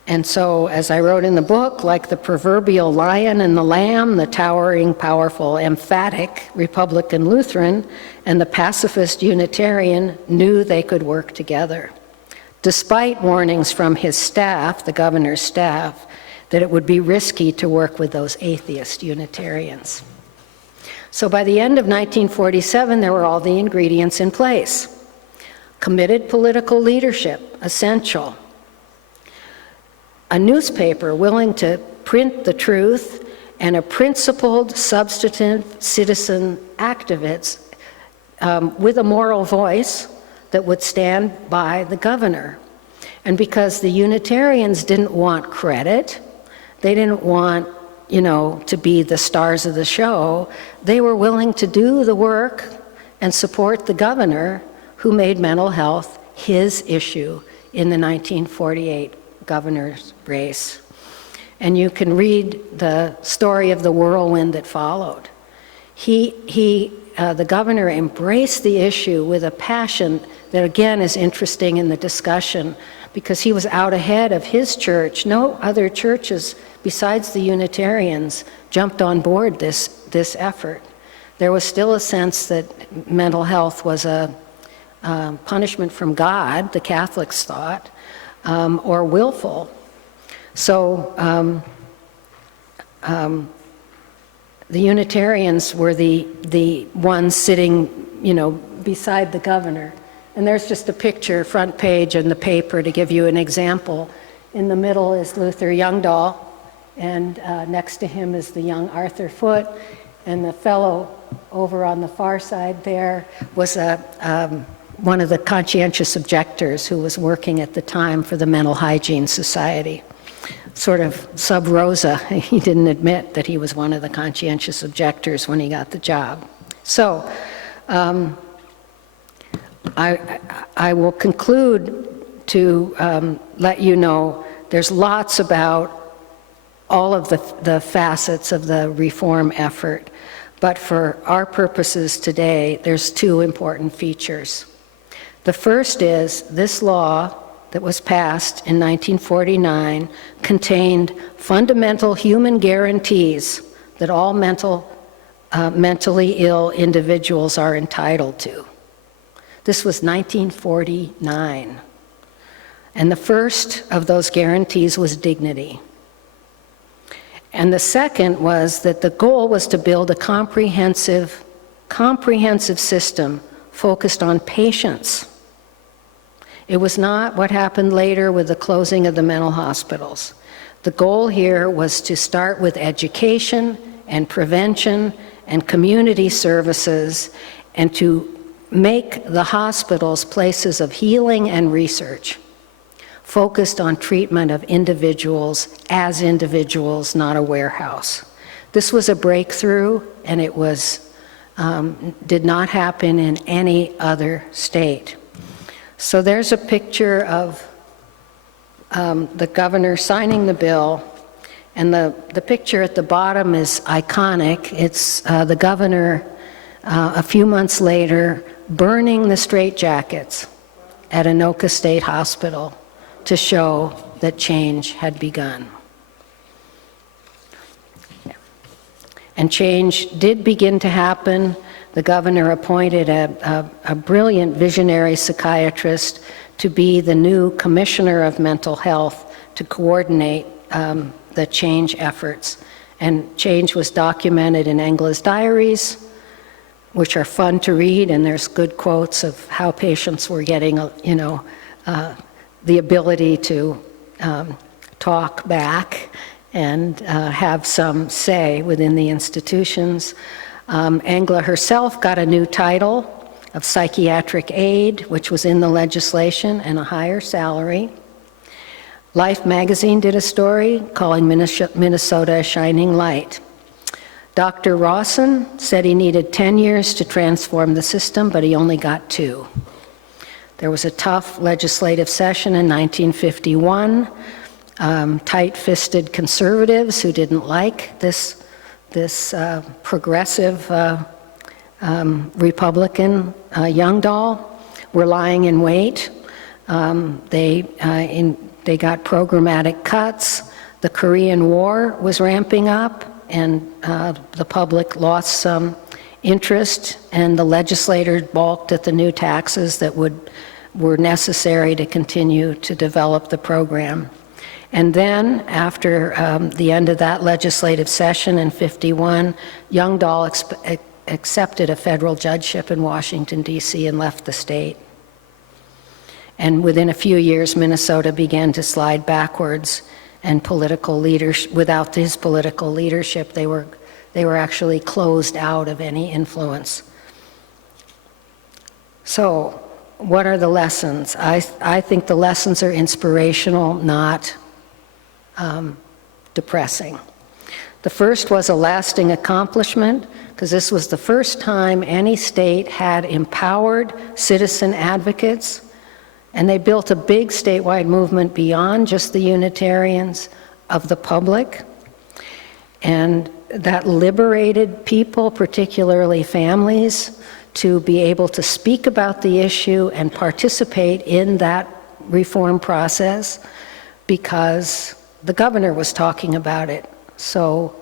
And so, as I wrote in the book, like the proverbial lion and the lamb, the towering, powerful, emphatic Republican Lutheran and the pacifist Unitarian knew they could work together, despite warnings from his staff, the governor's staff, that it would be risky to work with those atheist Unitarians. So by the end of 1947, there were all the ingredients in place. Committed political leadership, essential. A newspaper willing to print the truth, and a principled, substantive citizen activist with a moral voice that would stand by the governor. And because the Unitarians didn't want credit, they didn't want, to be the stars of the show, they were willing to do the work and support the governor who made mental health his issue in the 1948 governor's race. And you can read the story of the whirlwind that followed. The governor embraced the issue with a passion that again is interesting in the discussion, because he was out ahead of his church. No other churches besides the Unitarians jumped on board this effort. There was still a sense that mental health was a punishment from God, the Catholics thought, or willful. So the Unitarians were the ones sitting, beside the governor. And there's just a picture, front page in the paper, to give you an example. In the middle is Luther Youngdahl, and next to him is the young Arthur Foote, and the fellow over on the far side there was one of the conscientious objectors who was working at the time for the Mental Hygiene Society. Sort of sub rosa, he didn't admit that he was one of the conscientious objectors when he got the job. So, I will conclude to let you know there's lots about all of the facets of the reform effort, but for our purposes today, there's two important features. The first is this law that was passed in 1949 contained fundamental human guarantees that all mentally ill individuals are entitled to. This was 1949. And the first of those guarantees was dignity. And the second was that the goal was to build a comprehensive system focused on patients. It was not what happened later with the closing of the mental hospitals. The goal here was to start with education and prevention and community services, and to make the hospitals places of healing and research, focused on treatment of individuals as individuals, not a warehouse. This was a breakthrough, and it did not happen in any other state. So there's a picture of the governor signing the bill, and the picture at the bottom is iconic. It's the governor a few months later burning the straitjackets at Anoka State Hospital to show that change had begun. And change did begin to happen. The governor appointed a brilliant visionary psychiatrist to be the new commissioner of mental health to coordinate the change efforts. And change was documented in Angela's diaries, which are fun to read, and there's good quotes of how patients were getting, the ability to talk back and have some say within the institutions. Angela herself got a new title of psychiatric aide, which was in the legislation, and a higher salary. Life magazine did a story calling Minnesota a shining light. Dr. Rawson said he needed 10 years to transform the system, but he only got 2. There was a tough legislative session in 1951. Tight-fisted conservatives who didn't like this progressive Republican Youngdahl were lying in wait. They got programmatic cuts. The Korean War was ramping up, and the public lost some interest, and the legislators balked at the new taxes that were necessary to continue to develop the program. And then, after the end of that legislative session in '51, Youngdahl accepted a federal judgeship in Washington, D.C., and left the state. And within a few years, Minnesota began to slide backwards, and political leaders, without his political leadership, they were actually closed out of any influence. So, what are the lessons? I think the lessons are inspirational, not depressing. The first was a lasting accomplishment, because this was the first time any state had empowered citizen advocates, and they built a big statewide movement beyond just the Unitarians, of the public, and that liberated people, particularly families, to be able to speak about the issue and participate in that reform process, because the governor was talking about it, so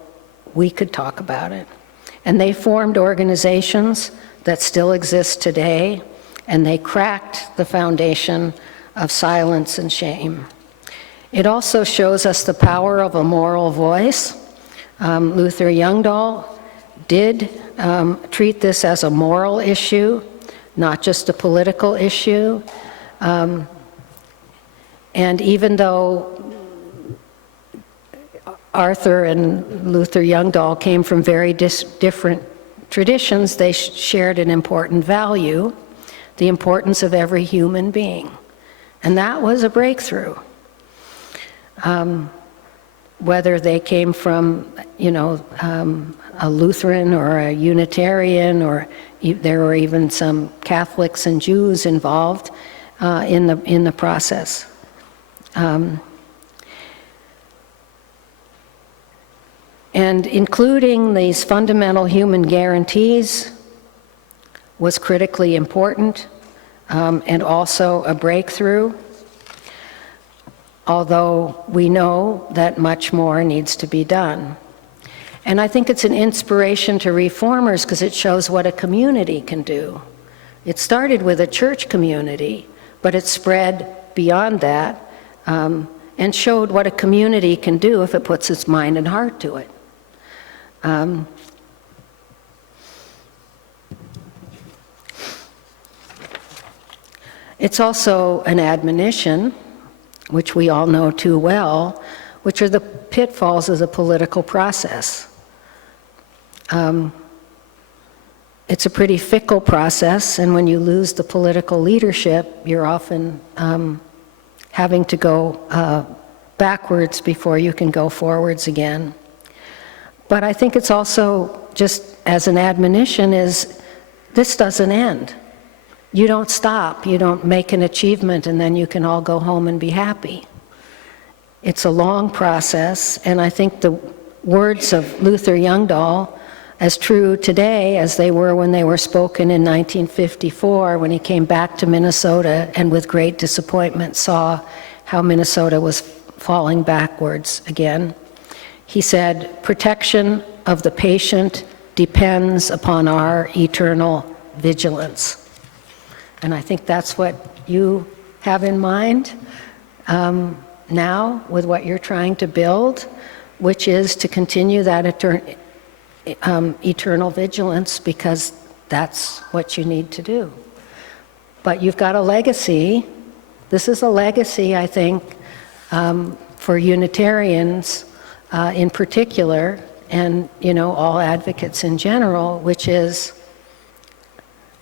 we could talk about it. And they formed organizations that still exist today, and they cracked the foundation of silence and shame. It also shows us the power of a moral voice. Luther Youngdahl did treat this as a moral issue, not just a political issue. And even though Arthur and Luther Youngdahl came from very different traditions, they shared an important value, the importance of every human being. And that was a breakthrough. Whether they came from, a Lutheran or a Unitarian, or there were even some Catholics and Jews involved in the process. And including these fundamental human guarantees was critically important, and also a breakthrough, although we know that much more needs to be done. And I think it's an inspiration to reformers, because it shows what a community can do. It started with a church community, but it spread beyond that, and showed what a community can do if it puts its mind and heart to it. It's also an admonition, which we all know too well, which are the pitfalls of the political process. It's a pretty fickle process, and when you lose the political leadership, you're often having to go backwards before you can go forwards again. But I think it's also, just as an admonition, is this doesn't end. You don't stop, you don't make an achievement and then you can all go home and be happy. It's a long process, and I think the words of Luther Youngdahl, as true today as they were when they were spoken in 1954, when he came back to Minnesota and with great disappointment saw how Minnesota was falling backwards again. He said, "Protection of the patient depends upon our eternal vigilance." And I think that's what you have in mind now with what you're trying to build. which is to continue that eternal vigilance, because that's what you need to do. But you've got a legacy. This is a legacy, I think, for Unitarians in particular, and all advocates in general, which is,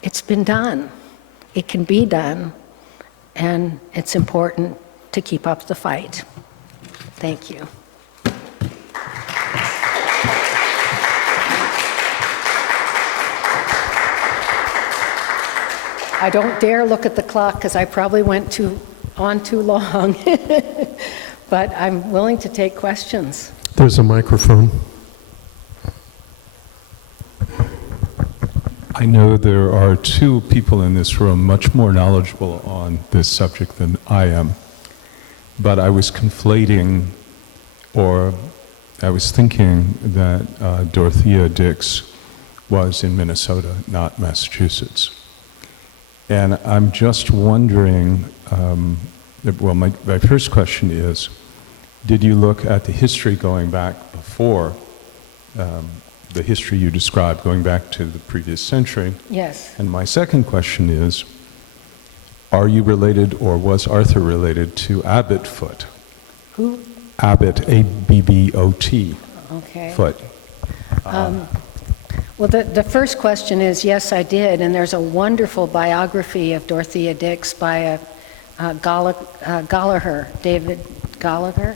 it's been done. It can be done, and it's important to keep up the fight. Thank you. I don't dare look at the clock because I probably went on too long, but I'm willing to take questions. There's a microphone. I know there are two people in this room much more knowledgeable on this subject than I am, but I was conflating, or I was thinking that Dorothea Dix was in Minnesota, not Massachusetts. And I'm just wondering, my first question is, did you look at the history going back before, the history you described going back to the previous century? Yes. And my second question is, are you related, or was Arthur related to Bartlett Foote? Who? Abbott, A-B-B-O-T, Okay. Foote. Well, the first question is, yes, I did, and there's a wonderful biography of Dorothea Dix by Gallagher, David Gallagher.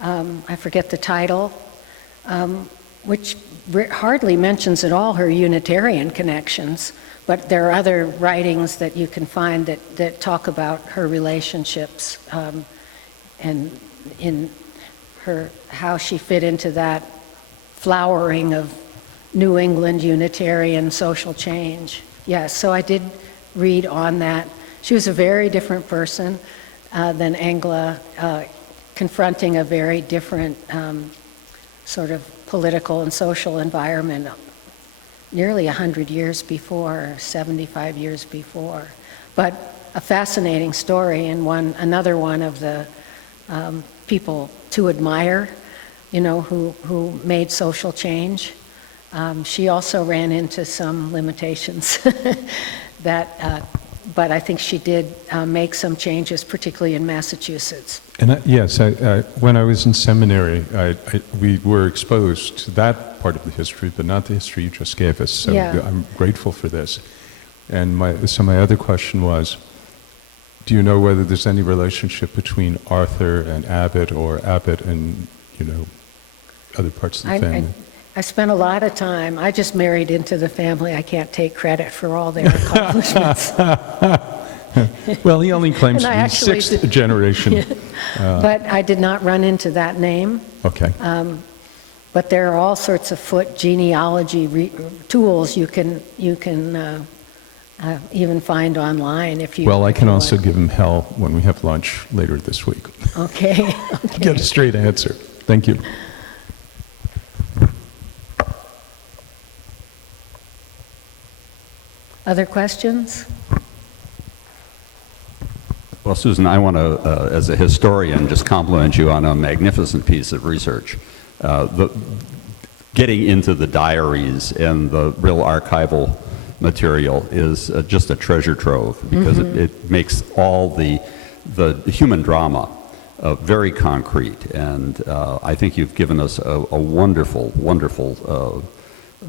I forget the title, which hardly mentions at all her Unitarian connections, but there are other writings that you can find that talk about her relationships and in how she fit into that flowering of New England Unitarian social change. Yes, so I did read on that. She was a very different person than Angela, confronting a very different sort of political and social environment nearly 100 years before, 75 years before. But a fascinating story, and another one of the people to admire, who made social change. She also ran into some limitations but I think she did make some changes, particularly in Massachusetts. And yes, when I was in seminary, we were exposed to that part of the history, but not the history you just gave us. So Yeah. I'm grateful for this. And my other question was, do you know whether there's any relationship between Arthur and Abbott, or Abbott and other parts of the family? I spent a lot of time. I just married into the family. I can't take credit for all their accomplishments. Well, he only claims to And I be actually sixth did- generation. But I did not run into that name. Okay. But there are all sorts of Foote genealogy tools you can even find online if you. Well, I can if you also want. give him hell when we have lunch later this week. Okay. Get a straight answer. Thank you. Other questions? Well, Susan, I want to, as a historian, just compliment you on a magnificent piece of research. Getting into the diaries and the real archival material is just a treasure trove, because it makes all the human drama very concrete. And I think you've given us a wonderful, wonderful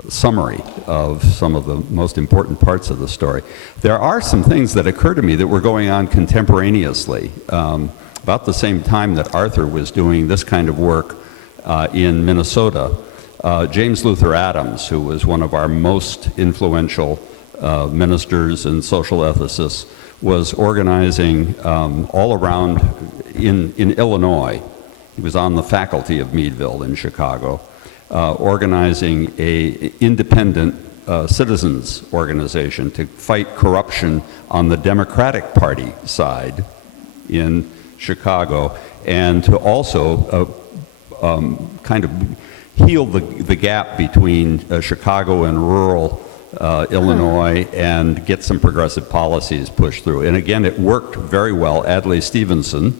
summary of some of the most important parts of the story. There are some things that occur to me that were going on contemporaneously. About the same time that Arthur was doing this kind of work in Minnesota, James Luther Adams, who was one of our most influential ministers and social ethicists, was organizing all around in Illinois. He was on the faculty of Meadville in Chicago, organizing a independent citizens organization to fight corruption on the Democratic Party side in Chicago, and to also kind of heal the gap between Chicago and rural Illinois, and get some progressive policies pushed through. And again, it worked very well. Adlai Stevenson,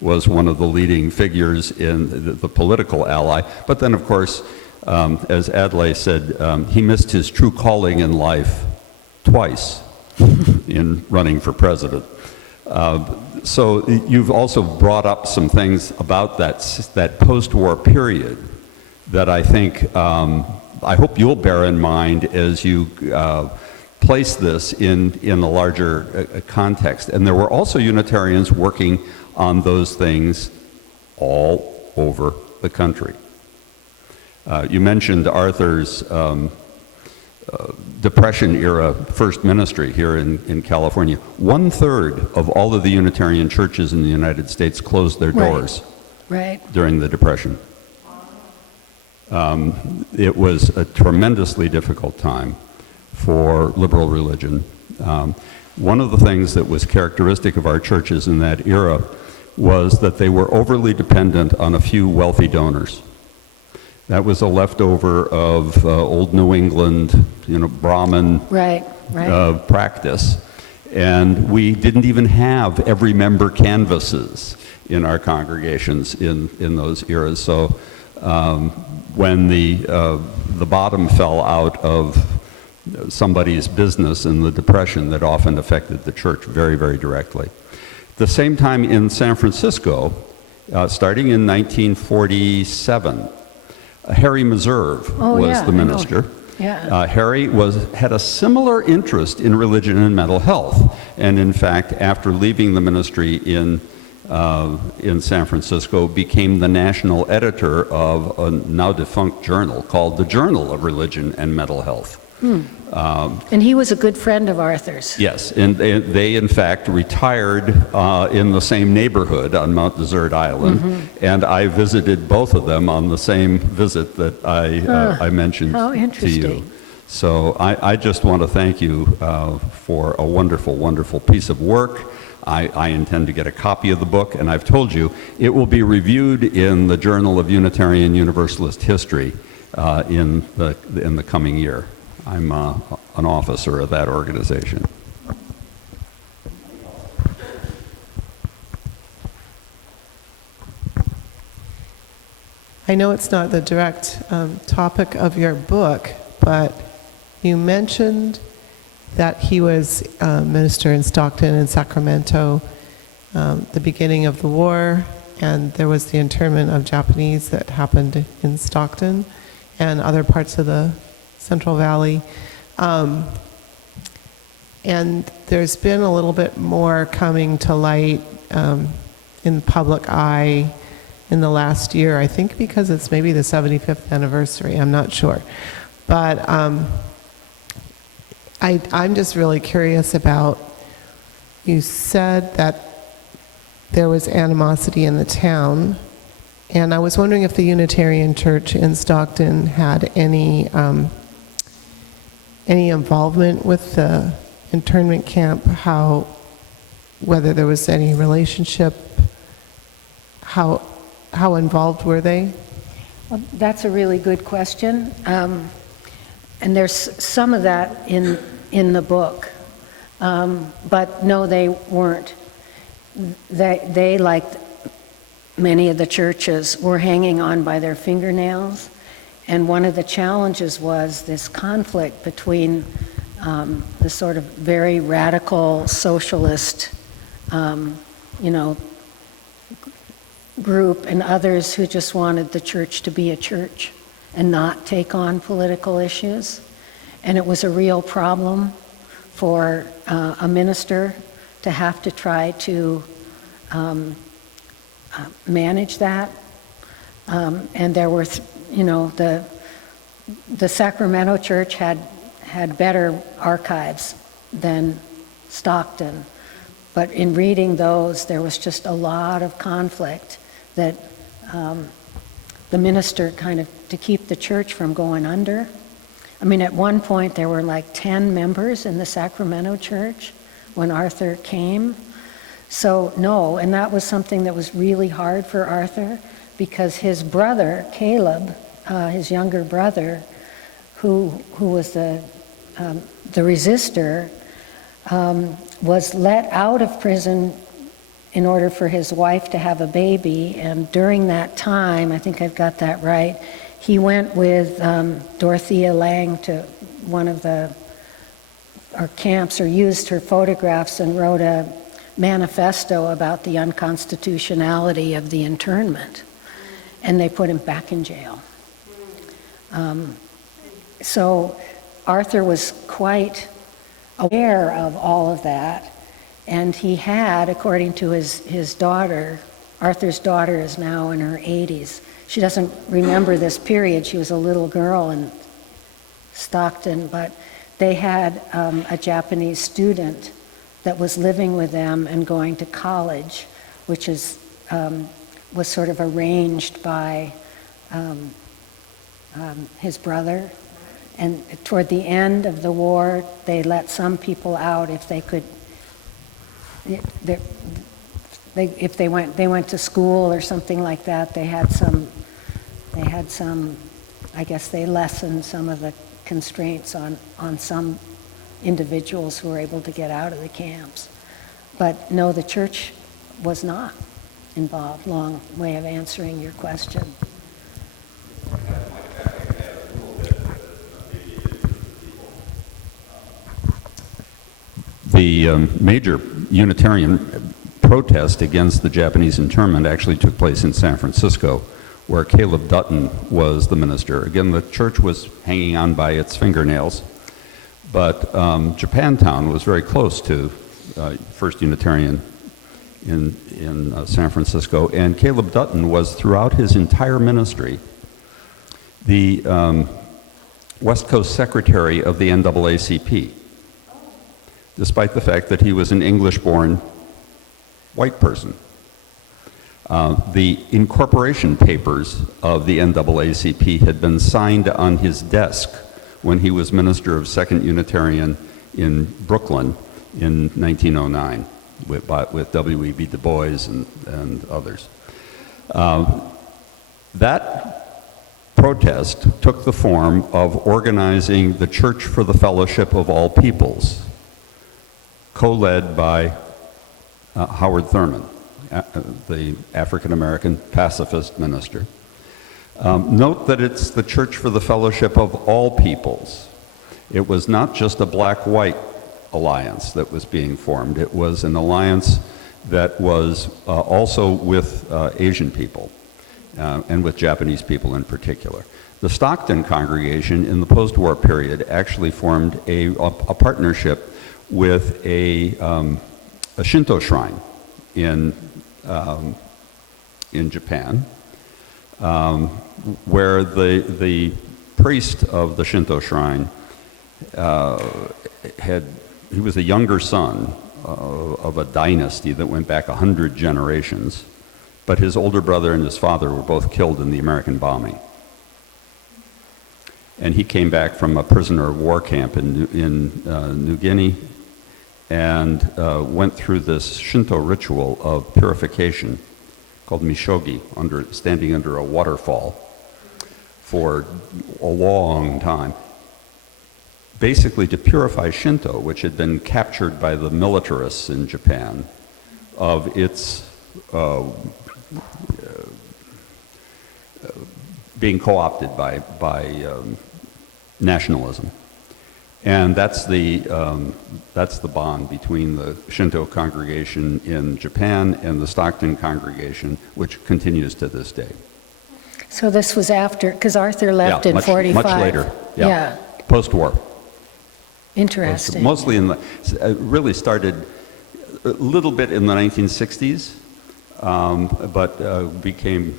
was one of the leading figures in the political ally. But then, of course, as Adlai said, he missed his true calling in life twice in running for president. So you've also brought up some things about that post-war period that I think, I hope you'll bear in mind as you place this in a larger context. And there were also Unitarians working on those things all over the country. You mentioned Arthur's Depression-era first ministry here in California. 1/3 of all of the Unitarian churches in the United States closed their doors during the Depression. It was a tremendously difficult time for liberal religion. One of the things that was characteristic of our churches in that era was that they were overly dependent on a few wealthy donors. That was a leftover of old New England, Brahmin practice. And we didn't even have every member canvases in our congregations in those eras. So when the bottom fell out of somebody's business in the Depression, that often affected the church very, very directly. At the same time in San Francisco, starting in 1947, Harry Meserve was the minister. Harry had a similar interest in religion and mental health, and in fact, after leaving the ministry in San Francisco, became the national editor of a now defunct journal called the Journal of Religion and Mental Health. And he was a good friend of Arthur's. Yes, and they in fact retired in the same neighborhood on Mount Desert Island, and I visited both of them on the same visit that I mentioned to you. So I just want to thank you for a wonderful, wonderful piece of work. I intend to get a copy of the book, and I've told you it will be reviewed in the Journal of Unitarian Universalist History in the coming year. I'm an officer of that organization. I know it's not the direct topic of your book, but you mentioned that he was minister in Stockton and Sacramento the beginning of the war, and there was the internment of Japanese that happened in Stockton and other parts of the Central Valley. And there's been a little bit more coming to light in the public eye in the last year, I think because it's maybe the 75th anniversary, I'm not sure. But I'm just really curious about, you said that there was animosity in the town, and I was wondering if the Unitarian Church in Stockton had any involvement with the internment camp, whether there was any relationship, how involved were they? Well, that's a really good question. And there's some of that in the book. But no, they weren't. They, like many of the churches, were hanging on by their fingernails. And one of the challenges was this conflict between the sort of very radical socialist, group and others who just wanted the church to be a church and not take on political issues. And it was a real problem for a minister to have to try to manage that. And there were, the Sacramento church had better archives than Stockton. But in reading those, there was just a lot of conflict that the minister kind of, to keep the church from going under. I mean, at one point there were like 10 members in the Sacramento church when Arthur came. So no, and that was something that was really hard for Arthur, because his brother, Caleb, his younger brother, who was the resistor, was let out of prison in order for his wife to have a baby. And during that time, I think I've got that right, he went with Dorothea Lange to one of our camps, or used her photographs and wrote a manifesto about the unconstitutionality of the internment. And they put him back in jail. So Arthur was quite aware of all of that, and he had, according to his daughter, Arthur's daughter is now in her 80s. She doesn't remember this period. She was a little girl in Stockton, but they had a Japanese student that was living with them and going to college, which was sort of arranged by his brother. And toward the end of the war, they let some people out if they could. If they went to school or something like that, they had some. I guess they lessened some of the constraints on some individuals who were able to get out of the camps. But no, the church was not involved. Long way of answering your question. The major Unitarian protest against the Japanese internment actually took place in San Francisco, where Caleb Dutton was the minister. Again, the church was hanging on by its fingernails, but Japantown was very close to First Unitarian in San Francisco, and Caleb Dutton was, throughout his entire ministry, the West Coast secretary of the NAACP, despite the fact that he was an English-born white person. The incorporation papers of the NAACP had been signed on his desk when he was minister of Second Unitarian in Brooklyn in 1909 with W.E.B. Du Bois and others. That protest took the form of organizing the Church for the Fellowship of All Peoples, co-led by Howard Thurman, the African-American pacifist minister. Note that it's the Church for the Fellowship of All Peoples. It was not just a black-white alliance that was being formed. It was an alliance that was also with Asian people and with Japanese people in particular. The Stockton congregation in the post-war period actually formed a partnership with a Shinto shrine in Japan, where the priest of the Shinto shrine he was a younger son of a dynasty that went back 100 generations, but his older brother and his father were both killed in the American bombing. And he came back from a prisoner of war camp in New Guinea and went through this Shinto ritual of purification called mishogi, standing under a waterfall for a long time, basically to purify Shinto, which had been captured by the militarists in Japan, of its being co-opted by nationalism. And that's the bond between the Shinto congregation in Japan and the Stockton congregation, which continues to this day. So this was after, because Arthur left in 45. Much later. Yeah. Post-war. Interesting. Mostly really started a little bit in the 1960s, but became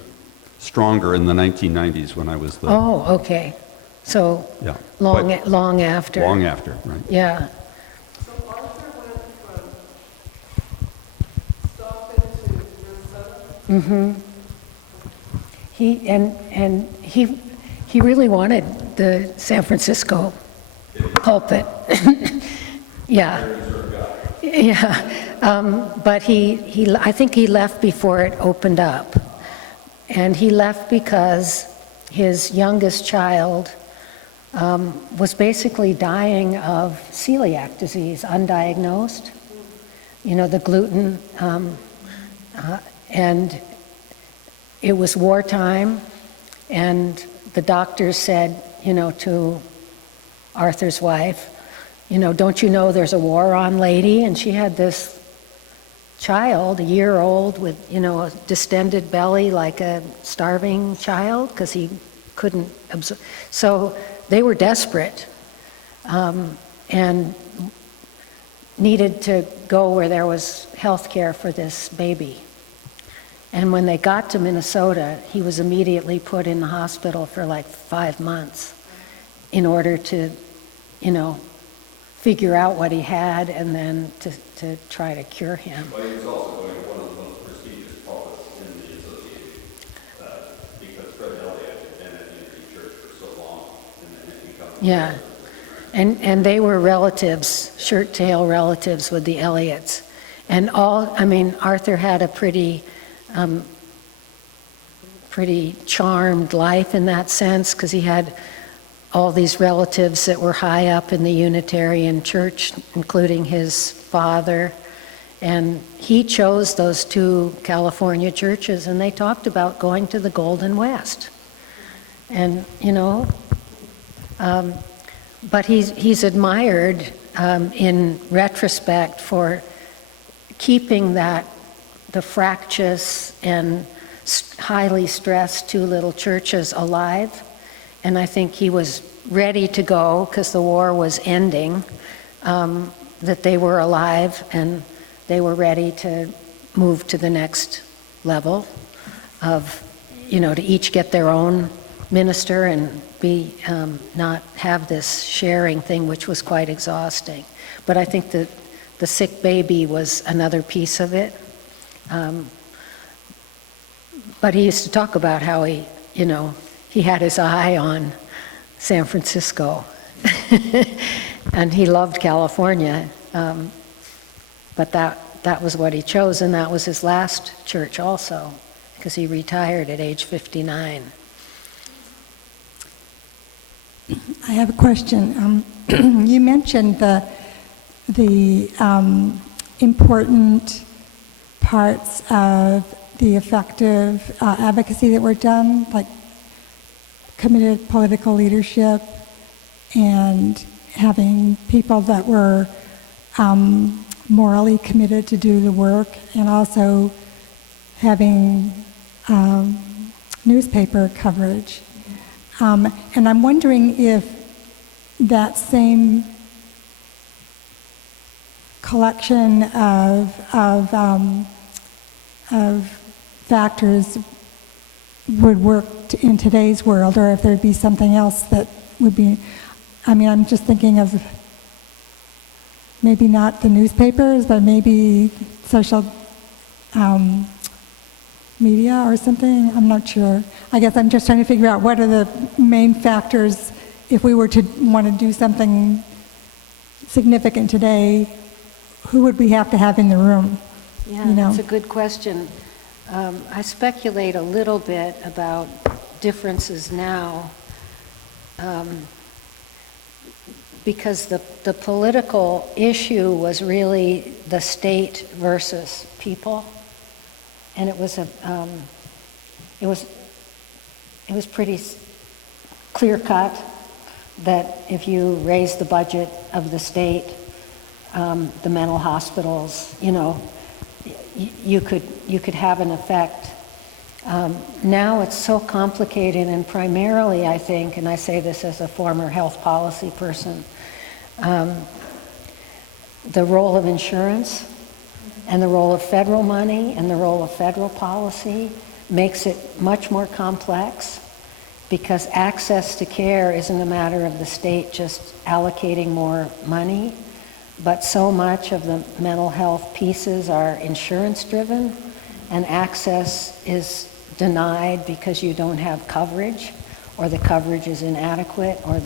stronger in the 1990s when I was the... Oh, okay. So yeah, long after. Long after, right. Yeah. So Arthur went from Stockton to Minnesota? Mm-hmm. He really wanted the San Francisco pulpit. Yeah. Yeah. But I think he left before it opened up. And he left because his youngest child was basically dying of celiac disease, undiagnosed. You know, the gluten And it was wartime, and the doctors said, to Arthur's wife, don't you know there's a war on, lady? And she had this child, a year old, with, a distended belly like a starving child, because he couldn't absorb. So they were desperate and needed to go where there was health care for this baby. And when they got to Minnesota, he was immediately put in the hospital for like 5 months in order to, figure out what he had and then to try to cure him. Well, he was also going to one of the most prestigious pulpits in the association because Fred Elliott had been at Unity Church for so long and then had become... Yeah, and they were relatives, shirt-tail relatives with the Elliots. And Arthur had a pretty charmed life in that sense, because he had all these relatives that were high up in the Unitarian Church, including his father. And he chose those 2 California churches, and they talked about going to the Golden West. And, but he's admired in retrospect for keeping the fractious and highly stressed 2 little churches alive. And I think he was ready to go because the war was ending, that they were alive and they were ready to move to the next level of, to each get their own minister and be not have this sharing thing, which was quite exhausting. But I think that the sick baby was another piece of it. But he used to talk about how he had his eye on San Francisco, and he loved California, but that was what he chose, and that was his last church also, because he retired at age 59. I have a question. You mentioned the important parts of the effective advocacy that were done, like committed political leadership and having people that were morally committed to do the work, and also having newspaper coverage. And I'm wondering if that same collection of factors would work in today's world, or if there'd be something else that would be, I'm just thinking of maybe not the newspapers, but maybe social media or something. I'm not sure. I guess I'm just trying to figure out what are the main factors if we were to want to do something significant today. Who would we have to have in the room? Yeah, that's a good question. I speculate a little bit about differences now because the political issue was really the state versus people, and it was pretty clear cut that if you raise the budget of the state, the mental hospitals, you could have an effect. Now it's so complicated, and primarily I think, and I say this as a former health policy person, the role of insurance and the role of federal money and the role of federal policy makes it much more complex, because access to care isn't a matter of the state just allocating more money, but so much of the mental health pieces are insurance driven, and access is denied because you don't have coverage, or the coverage is inadequate, or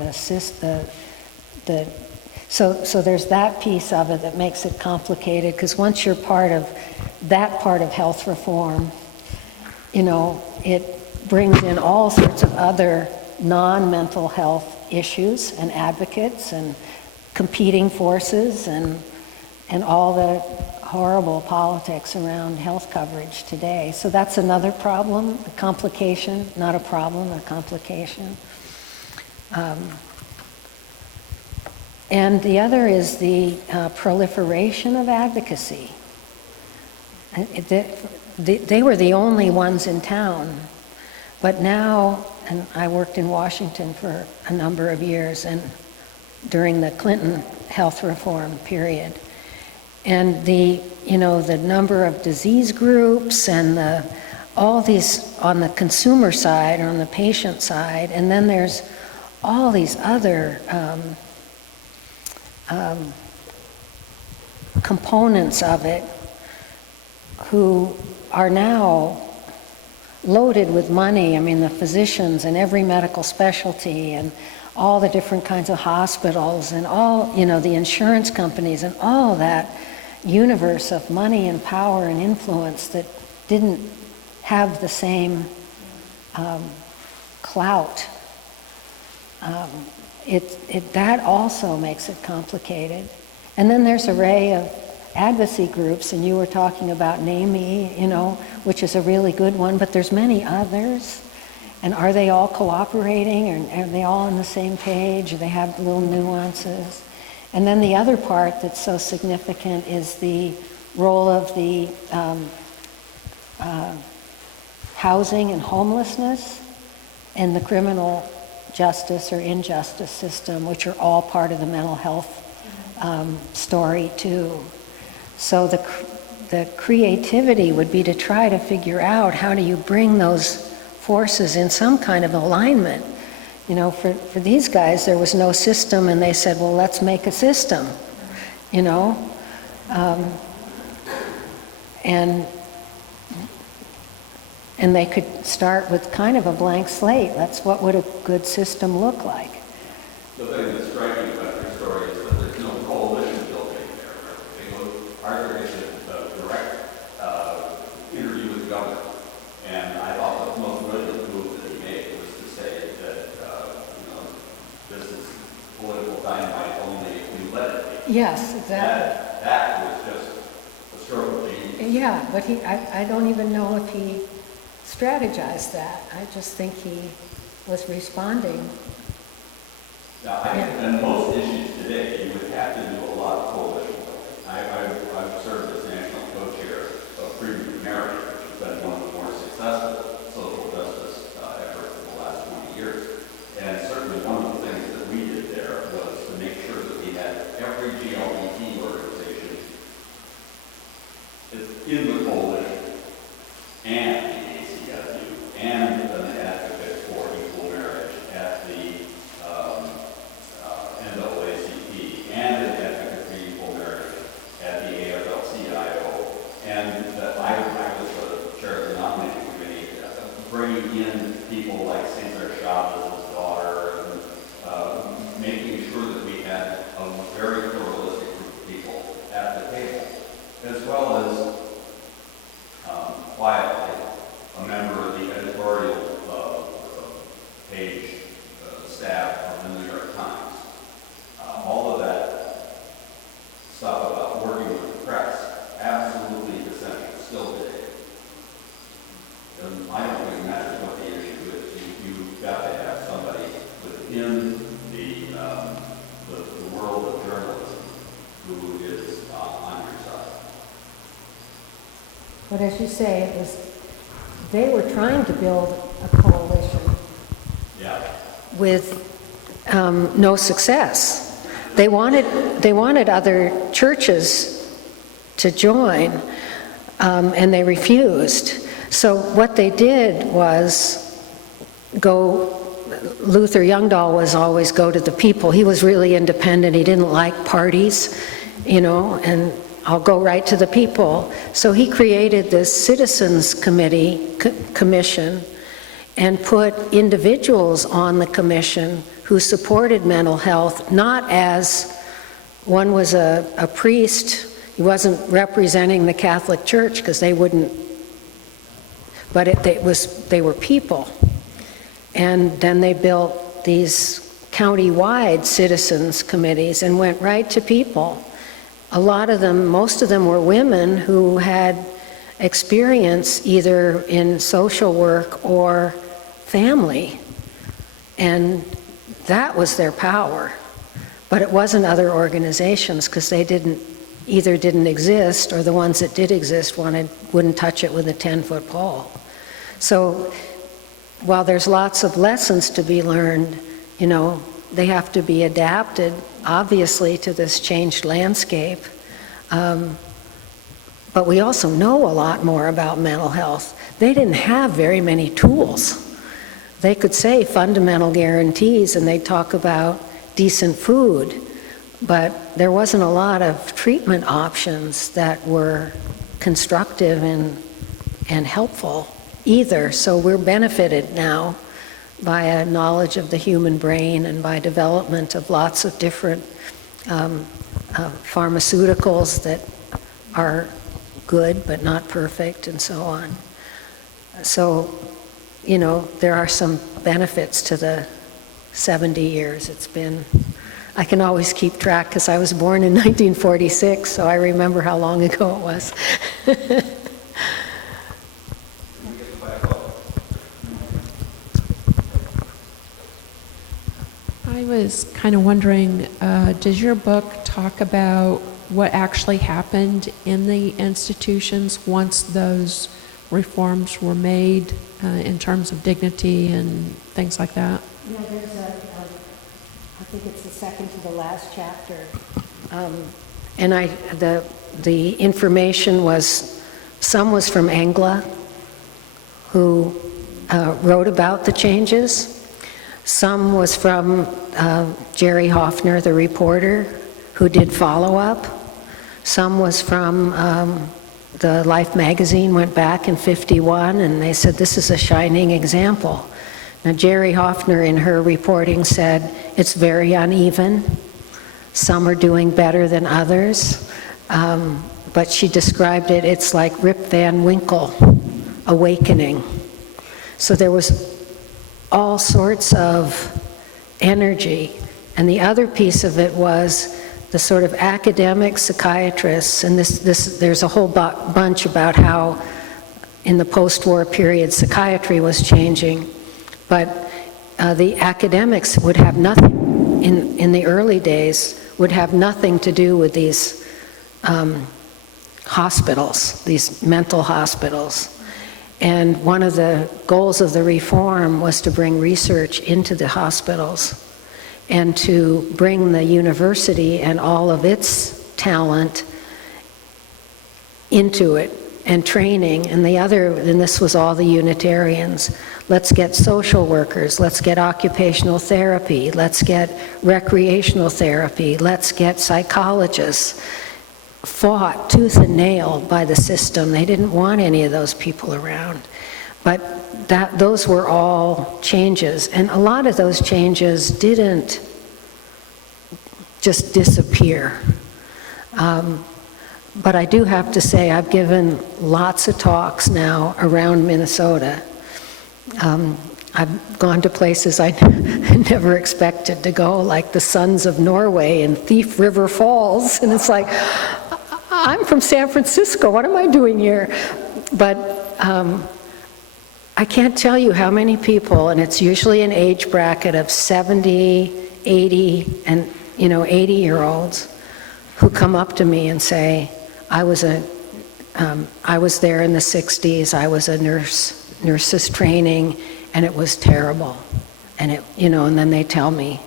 so there's that piece of it that makes it complicated, because once you're part of that part of health reform, it brings in all sorts of other non-mental health issues and advocates and competing forces and all horrible politics around health coverage today. So that's another problem, a complication, not a problem, a complication. And the other is the proliferation of advocacy. They were the only ones in town, but now, and I worked in Washington for a number of years, and during the Clinton health reform period, and the number of disease groups and all these on the consumer side or on the patient side, and then there's all these other components of it who are now loaded with money. I mean, the physicians and every medical specialty and all the different kinds of hospitals and all, the insurance companies and all that universe of money and power and influence that didn't have the same clout. That also makes it complicated. And then there's an array of advocacy groups, and you were talking about NAMI, which is a really good one, but there's many others. And are they all cooperating, or are they all on the same page, or they have little nuances? And then the other part that's so significant is the role of the housing and homelessness and the criminal justice or injustice system, which are all part of the mental health story too. So the creativity would be to try to figure out how do you bring those forces in some kind of alignment. For these guys, there was no system, and they said, well, let's make a system, and they could start with kind of a blank slate. What would a good system look like? The thing that's striking about your story is that there's no coalition building there. Arthur gets a direct interview with the governor, and I thought the most brilliant move that he made was to say that this is political dynamite only if we let it be. Yes, exactly. That was just a stroke of genius. Yeah, but I don't even know if he strategized that. I just think he was responding. Now, and most issues today, you would have to do a lot of coalition building. I've served as national co-chair of Freedom of Marriage, which has been one of the more successful social justice efforts in the last 20 years. And certainly one of the things that we did there was to make sure that we had every GLBT organization in the coalition and the ACLU and an advocate for equal marriage at the NAACP and an advocate for equal marriage at the AFL-CIO, and that I was the chair of the nominating committee, bringing in people like Cesar Chavez's daughter, and making sure that we had a very pluralistic group of people at the table, as well as quietly a member of the editorial page staff of the New York Times. All of that stuff about working with the press, absolutely essential, still today. And I don't think it matters what the issue is. You've got to have somebody within the world of journalism who is on your side. But as you say, they were trying to build a coalition with no success. They wanted other churches to join, and they refused. So what they did was Luther Youngdahl was always go to the people. He was really independent. He didn't like parties, and I'll go right to the people. So he created this citizens commission and put individuals on the commission who supported mental health, not as one was a priest. He wasn't representing the Catholic Church because they wouldn't, but they were people. And then they built these county-wide citizens committees and went right to people a lot of them, most of them were women who had experience either in social work or family, and that was their power. But it wasn't other organizations, because they either didn't exist, or the ones that did exist wouldn't touch it with a 10-foot pole. So while there's lots of lessons to be learned, you know, they have to be adapted, obviously, to this changed landscape. But we also know a lot more about mental health. They didn't have very many tools. They could say fundamental guarantees, and they'd talk about decent food, but there wasn't a lot of treatment options that were constructive and helpful either. So we're benefited now by a knowledge of the human brain and by development of lots of different pharmaceuticals that are good but not perfect, and so on. So, you know, there are some benefits to the 70 years it's been. I can always keep track because I was born in 1946, so I remember how long ago it was. I was kind of wondering, does your book talk about what actually happened in the institutions once those reforms were made in terms of dignity and things like that? Yeah, there's I think it's the second to the last chapter. And the information was, some was from Angla, who wrote about the changes. Some was from Jerry Hoffner, the reporter, who did follow-up. Some was from the Life magazine, went back in '51, and they said, this is a shining example. Now, Jerry Hoffner, in her reporting, said it's very uneven. Some are doing better than others. But she described it, it's like Rip Van Winkle awakening. So there was all sorts of energy. And the other piece of it was the sort of academic psychiatrists, and there's a whole bunch about how in the post-war period psychiatry was changing. But the academics would have nothing, in the early days, would have nothing to do with these hospitals, these mental hospitals. And one of the goals of the reform was to bring research into the hospitals and to bring the university and all of its talent into it, and training. And this was all the Unitarians. Let's get social workers, let's get occupational therapy, let's get recreational therapy, let's get psychologists. Fought tooth and nail by the system. They didn't want any of those people around. But those were all changes. And a lot of those changes didn't just disappear. But I do have to say, I've given lots of talks now around Minnesota. I've gone to places I never expected to go, like the Sons of Norway and Thief River Falls, and it's like, I'm from San Francisco, what am I doing here? But I can't tell you how many people, and it's usually an age bracket of 70, 80, and 80-year-olds, who come up to me and say, I was there in the 60s, I was a nurse's training, and it was terrible. And and then they tell me.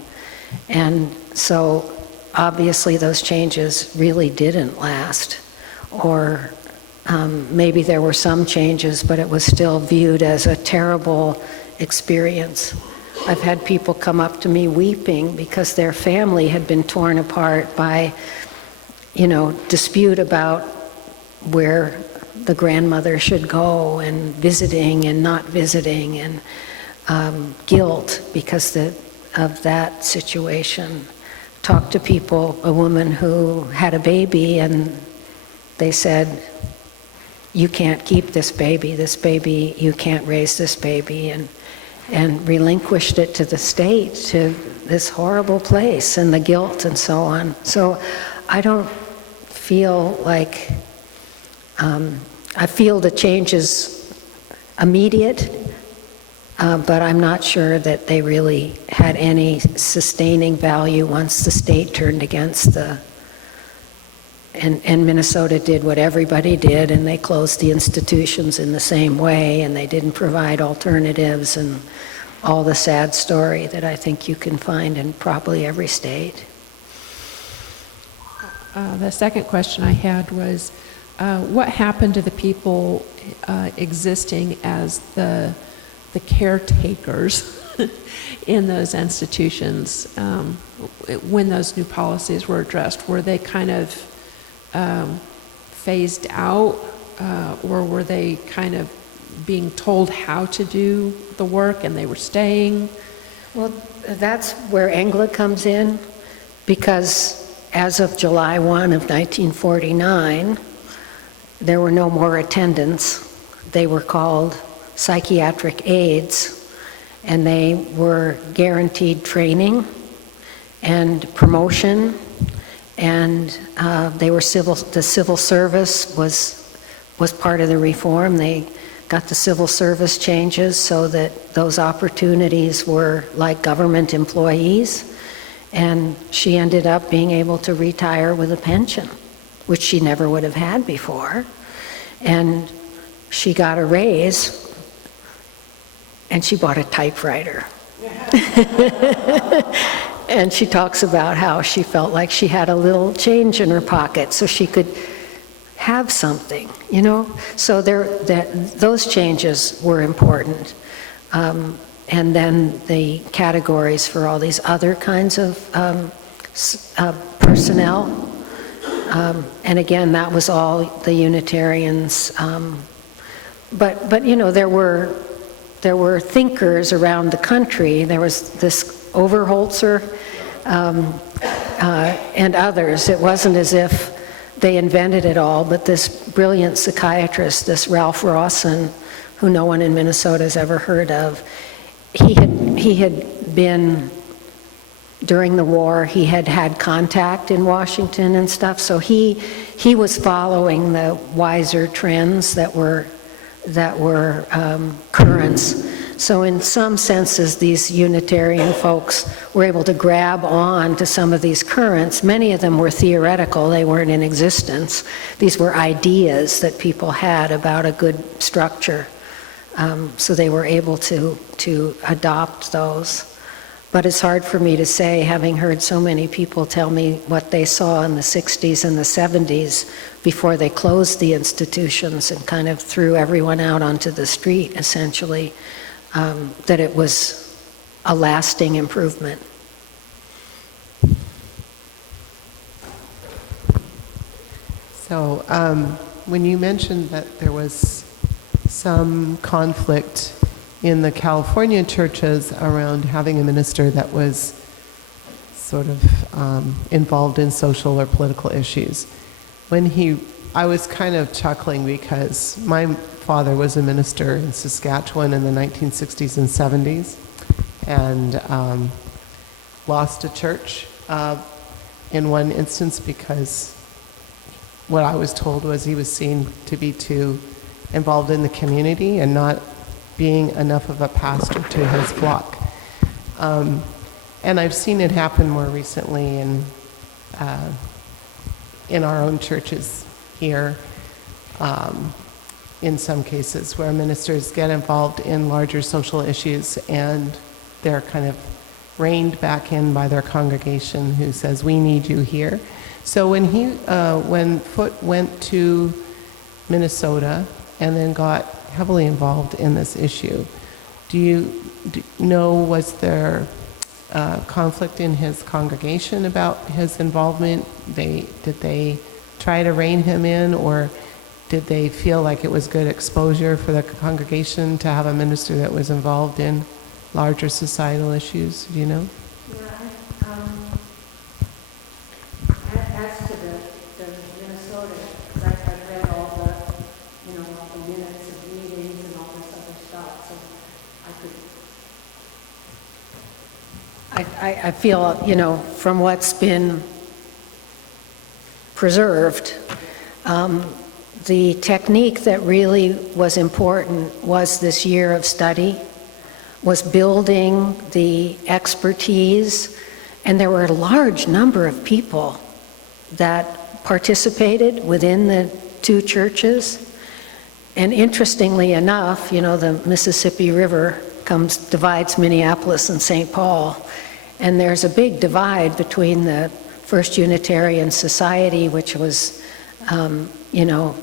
And so obviously those changes really didn't last. Or maybe there were some changes, but it was still viewed as a terrible experience. I've had people come up to me weeping because their family had been torn apart by, dispute about where the grandmother should go, and visiting and not visiting, and guilt because of that situation. Talked to people, a woman who had a baby, and they said, you can't keep this baby, you can't raise this baby, and relinquished it to the state, to this horrible place, and the guilt and so on. So I don't feel like, I feel the change is immediate, but I'm not sure that they really had any sustaining value once the state turned against and Minnesota did what everybody did, and they closed the institutions in the same way, and they didn't provide alternatives, and all the sad story that I think you can find in probably every state. The second question I had was, what happened to the people existing as the caretakers in those institutions when those new policies were addressed? Were they kind of phased out, or were they kind of being told how to do the work and they were staying? Well, that's where Engla comes in, because as of July 1 of 1949, there were no more attendants. They were called psychiatric aides, and they were guaranteed training and promotion, and they were the civil service was part of the reform. They got the civil service changes so that those opportunities were like government employees, and she ended up being able to retire with a pension, which she never would have had before. And she got a raise, and she bought a typewriter. And she talks about how she felt like she had a little change in her pocket so she could have something, you know? So those changes were important. And then the categories for all these other kinds of personnel. And again, that was all the Unitarians. But you know, there were thinkers around the country. There was this Overholzer and others. It wasn't as if they invented it all, but this brilliant psychiatrist, this Ralph Rawson, who no one in Minnesota has ever heard of, he had been, during the war, he had had contact in Washington and stuff, so he was following the wiser trends that were currents. So in some senses, these Unitarian folks were able to grab on to some of these currents. Many of them were theoretical, they weren't in existence. These were ideas that people had about a good structure. So they were able to adopt those. But it's hard for me to say, having heard so many people tell me what they saw in the 60s and the 70s before they closed the institutions and kind of threw everyone out onto the street, essentially, that it was a lasting improvement. So when you mentioned that there was some conflict in the California churches around having a minister that was sort of involved in social or political issues, I was kind of chuckling because my father was a minister in Saskatchewan in the 1960s and 70s, and lost a church in one instance because what I was told was he was seen to be too involved in the community and not being enough of a pastor to his flock. And I've seen it happen more recently in our own churches here, in some cases where ministers get involved in larger social issues and they're kind of reined back in by their congregation who says, we need you here. So when Foote went to Minnesota and then got heavily involved in this issue, do you know, was there conflict in his congregation about his involvement? Did they try to rein him in, or did they feel like it was good exposure for the congregation to have a minister that was involved in larger societal issues? Do you know? As to the Minnesota, because I've read all the minutes of meetings and all this other stuff, so I feel, from what's been preserved. The technique that really was important was this year of study, was building the expertise, and there were a large number of people that participated within the two churches. And interestingly enough, you know, the Mississippi River divides Minneapolis and St. Paul, and there's a big divide between the First Unitarian Society, which was, you know,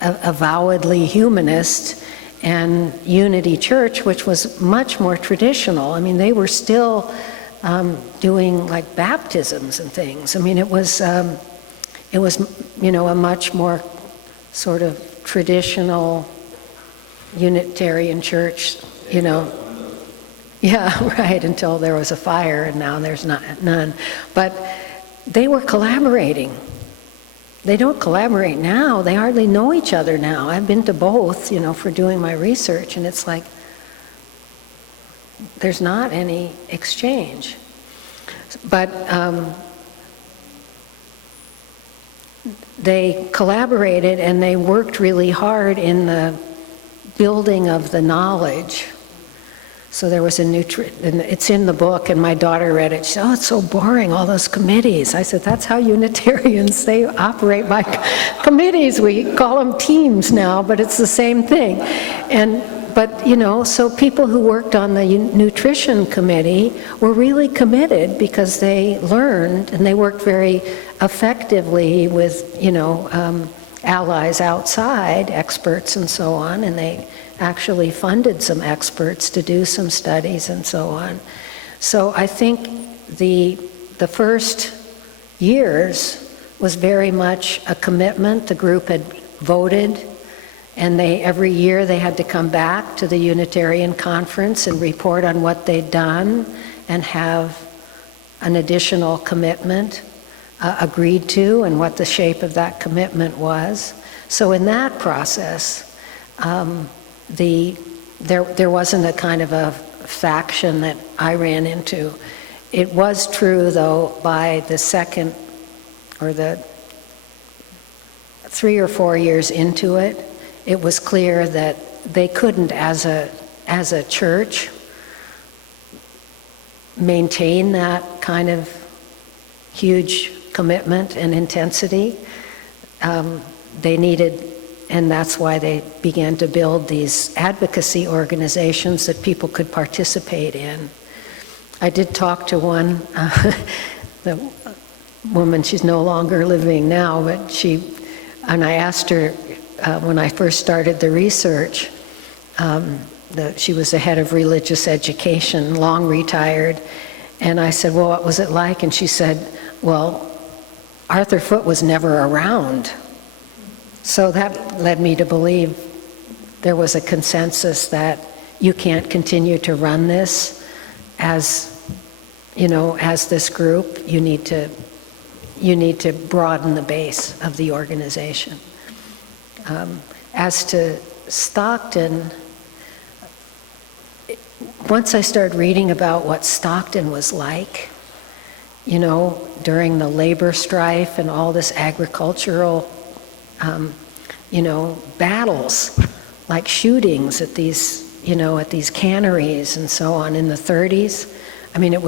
avowedly humanist, and Unity Church, which was much more traditional. I mean, they were still doing like baptisms and things. I mean, it was, you know, a much more sort of traditional Unitarian church, you know. Yeah, right, until there was a fire, and now there's none. But they were collaborating. They don't collaborate now. They hardly know each other now. I've been to both, you know, for doing my research, and it's like there's not any exchange. But they collaborated, and they worked really hard in the building of the knowledge. So there was and it's in the book, and my daughter read it. She said, "Oh, it's so boring, all those committees." I said, "That's how Unitarians, they operate by committees. We call them teams now, but it's the same thing." But, you know, so people who worked on the nutrition committee were really committed because they learned, and they worked very effectively with, you know, allies outside, experts and so on, and they actually funded some experts to do some studies and so on. So I think the first years was very much a commitment. The group had voted, and every year they had to come back to the Unitarian Conference and report on what they'd done and have an additional commitment agreed to and what the shape of that commitment was. So in that process, there wasn't a kind of a faction that I ran into. It was true, though, by the second or the 3 or 4 years into it, it was clear that they couldn't, as a church, maintain that kind of huge commitment and intensity. They needed, and that's why they began to build these advocacy organizations that people could participate in. I did talk to one, the woman, she's no longer living now, but and I asked her when I first started the research, she was the head of religious education, long retired, and I said, "Well, what was it like?" And she said, "Well, Arthur Foote was never around." So that led me to believe there was a consensus that you can't continue to run this as, you know, as this group. You need to broaden the base of the organization. As to Stockton, once I started reading about what Stockton was like, you know, during the labor strife and all this agricultural you know, battles, like shootings at these, you know, at these canneries and so on in the 30s. I mean, it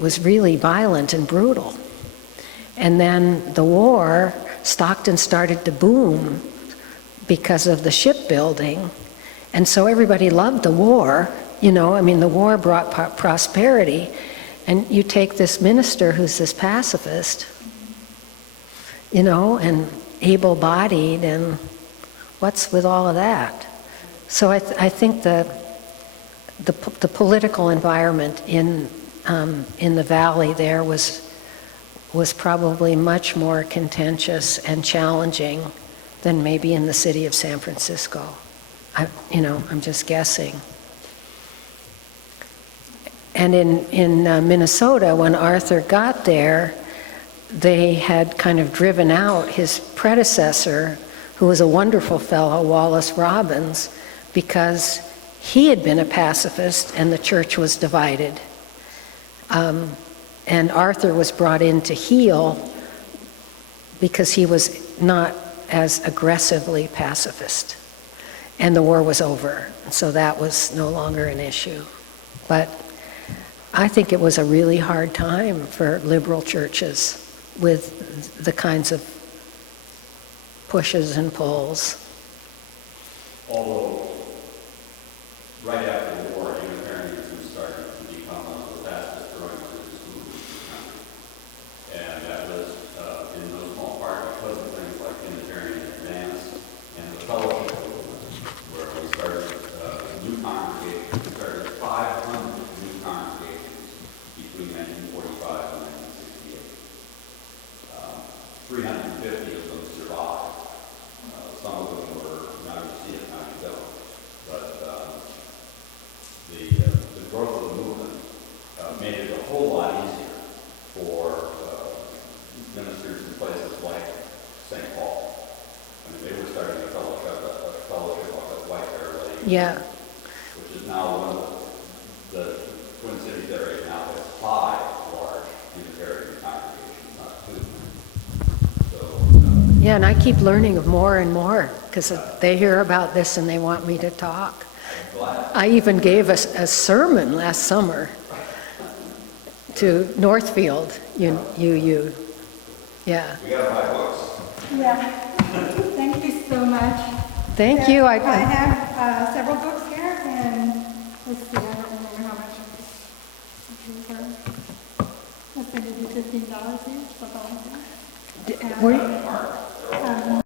was really violent and brutal. And then the war, Stockton started to boom because of the shipbuilding. And so everybody loved the war, you know, I mean, the war brought prosperity. And you take this minister who's this pacifist, you know, and able-bodied, and what's with all of that? So I think the political environment in the valley there was probably much more contentious and challenging than maybe in the city of San Francisco. I'm just guessing. And in Minnesota, when Arthur got there, they had kind of driven out his predecessor, who was a wonderful fellow, Wallace Robbins, because he had been a pacifist and the church was divided. And Arthur was brought in to heal because he was not as aggressively pacifist. And the war was over, so that was no longer an issue. But I think it was a really hard time for liberal churches with the kinds of pushes and pulls. Although, right after the war, Unitarianism started to become one of the fastest growing religious movements in the country. And that was in no small part because of things like Unitarian Advance and the fellowship movement, where we started new congregations. We started 500 new congregations between 1945 and 1968. 350 of them survived. Some of them were, now you see it, now you don't. But the growth of the movement made it a whole lot easier for ministers in places like St. Paul. I mean, they were starting a fellowship up at White Bear Lake, Yeah. which is now one of the Twin Cities area now has 5 large Unitarian congregations, not 2. So, Yeah, and I keep learning of more and more because they hear about this and they want me to talk. I even gave a sermon last summer to Northfield, UU. Yeah. we got to buy books. Yeah, thank you so much. Thank you. I have several books here, and let's see, I don't remember how much these are. Let's say maybe $15 each, for volunteers. Were you-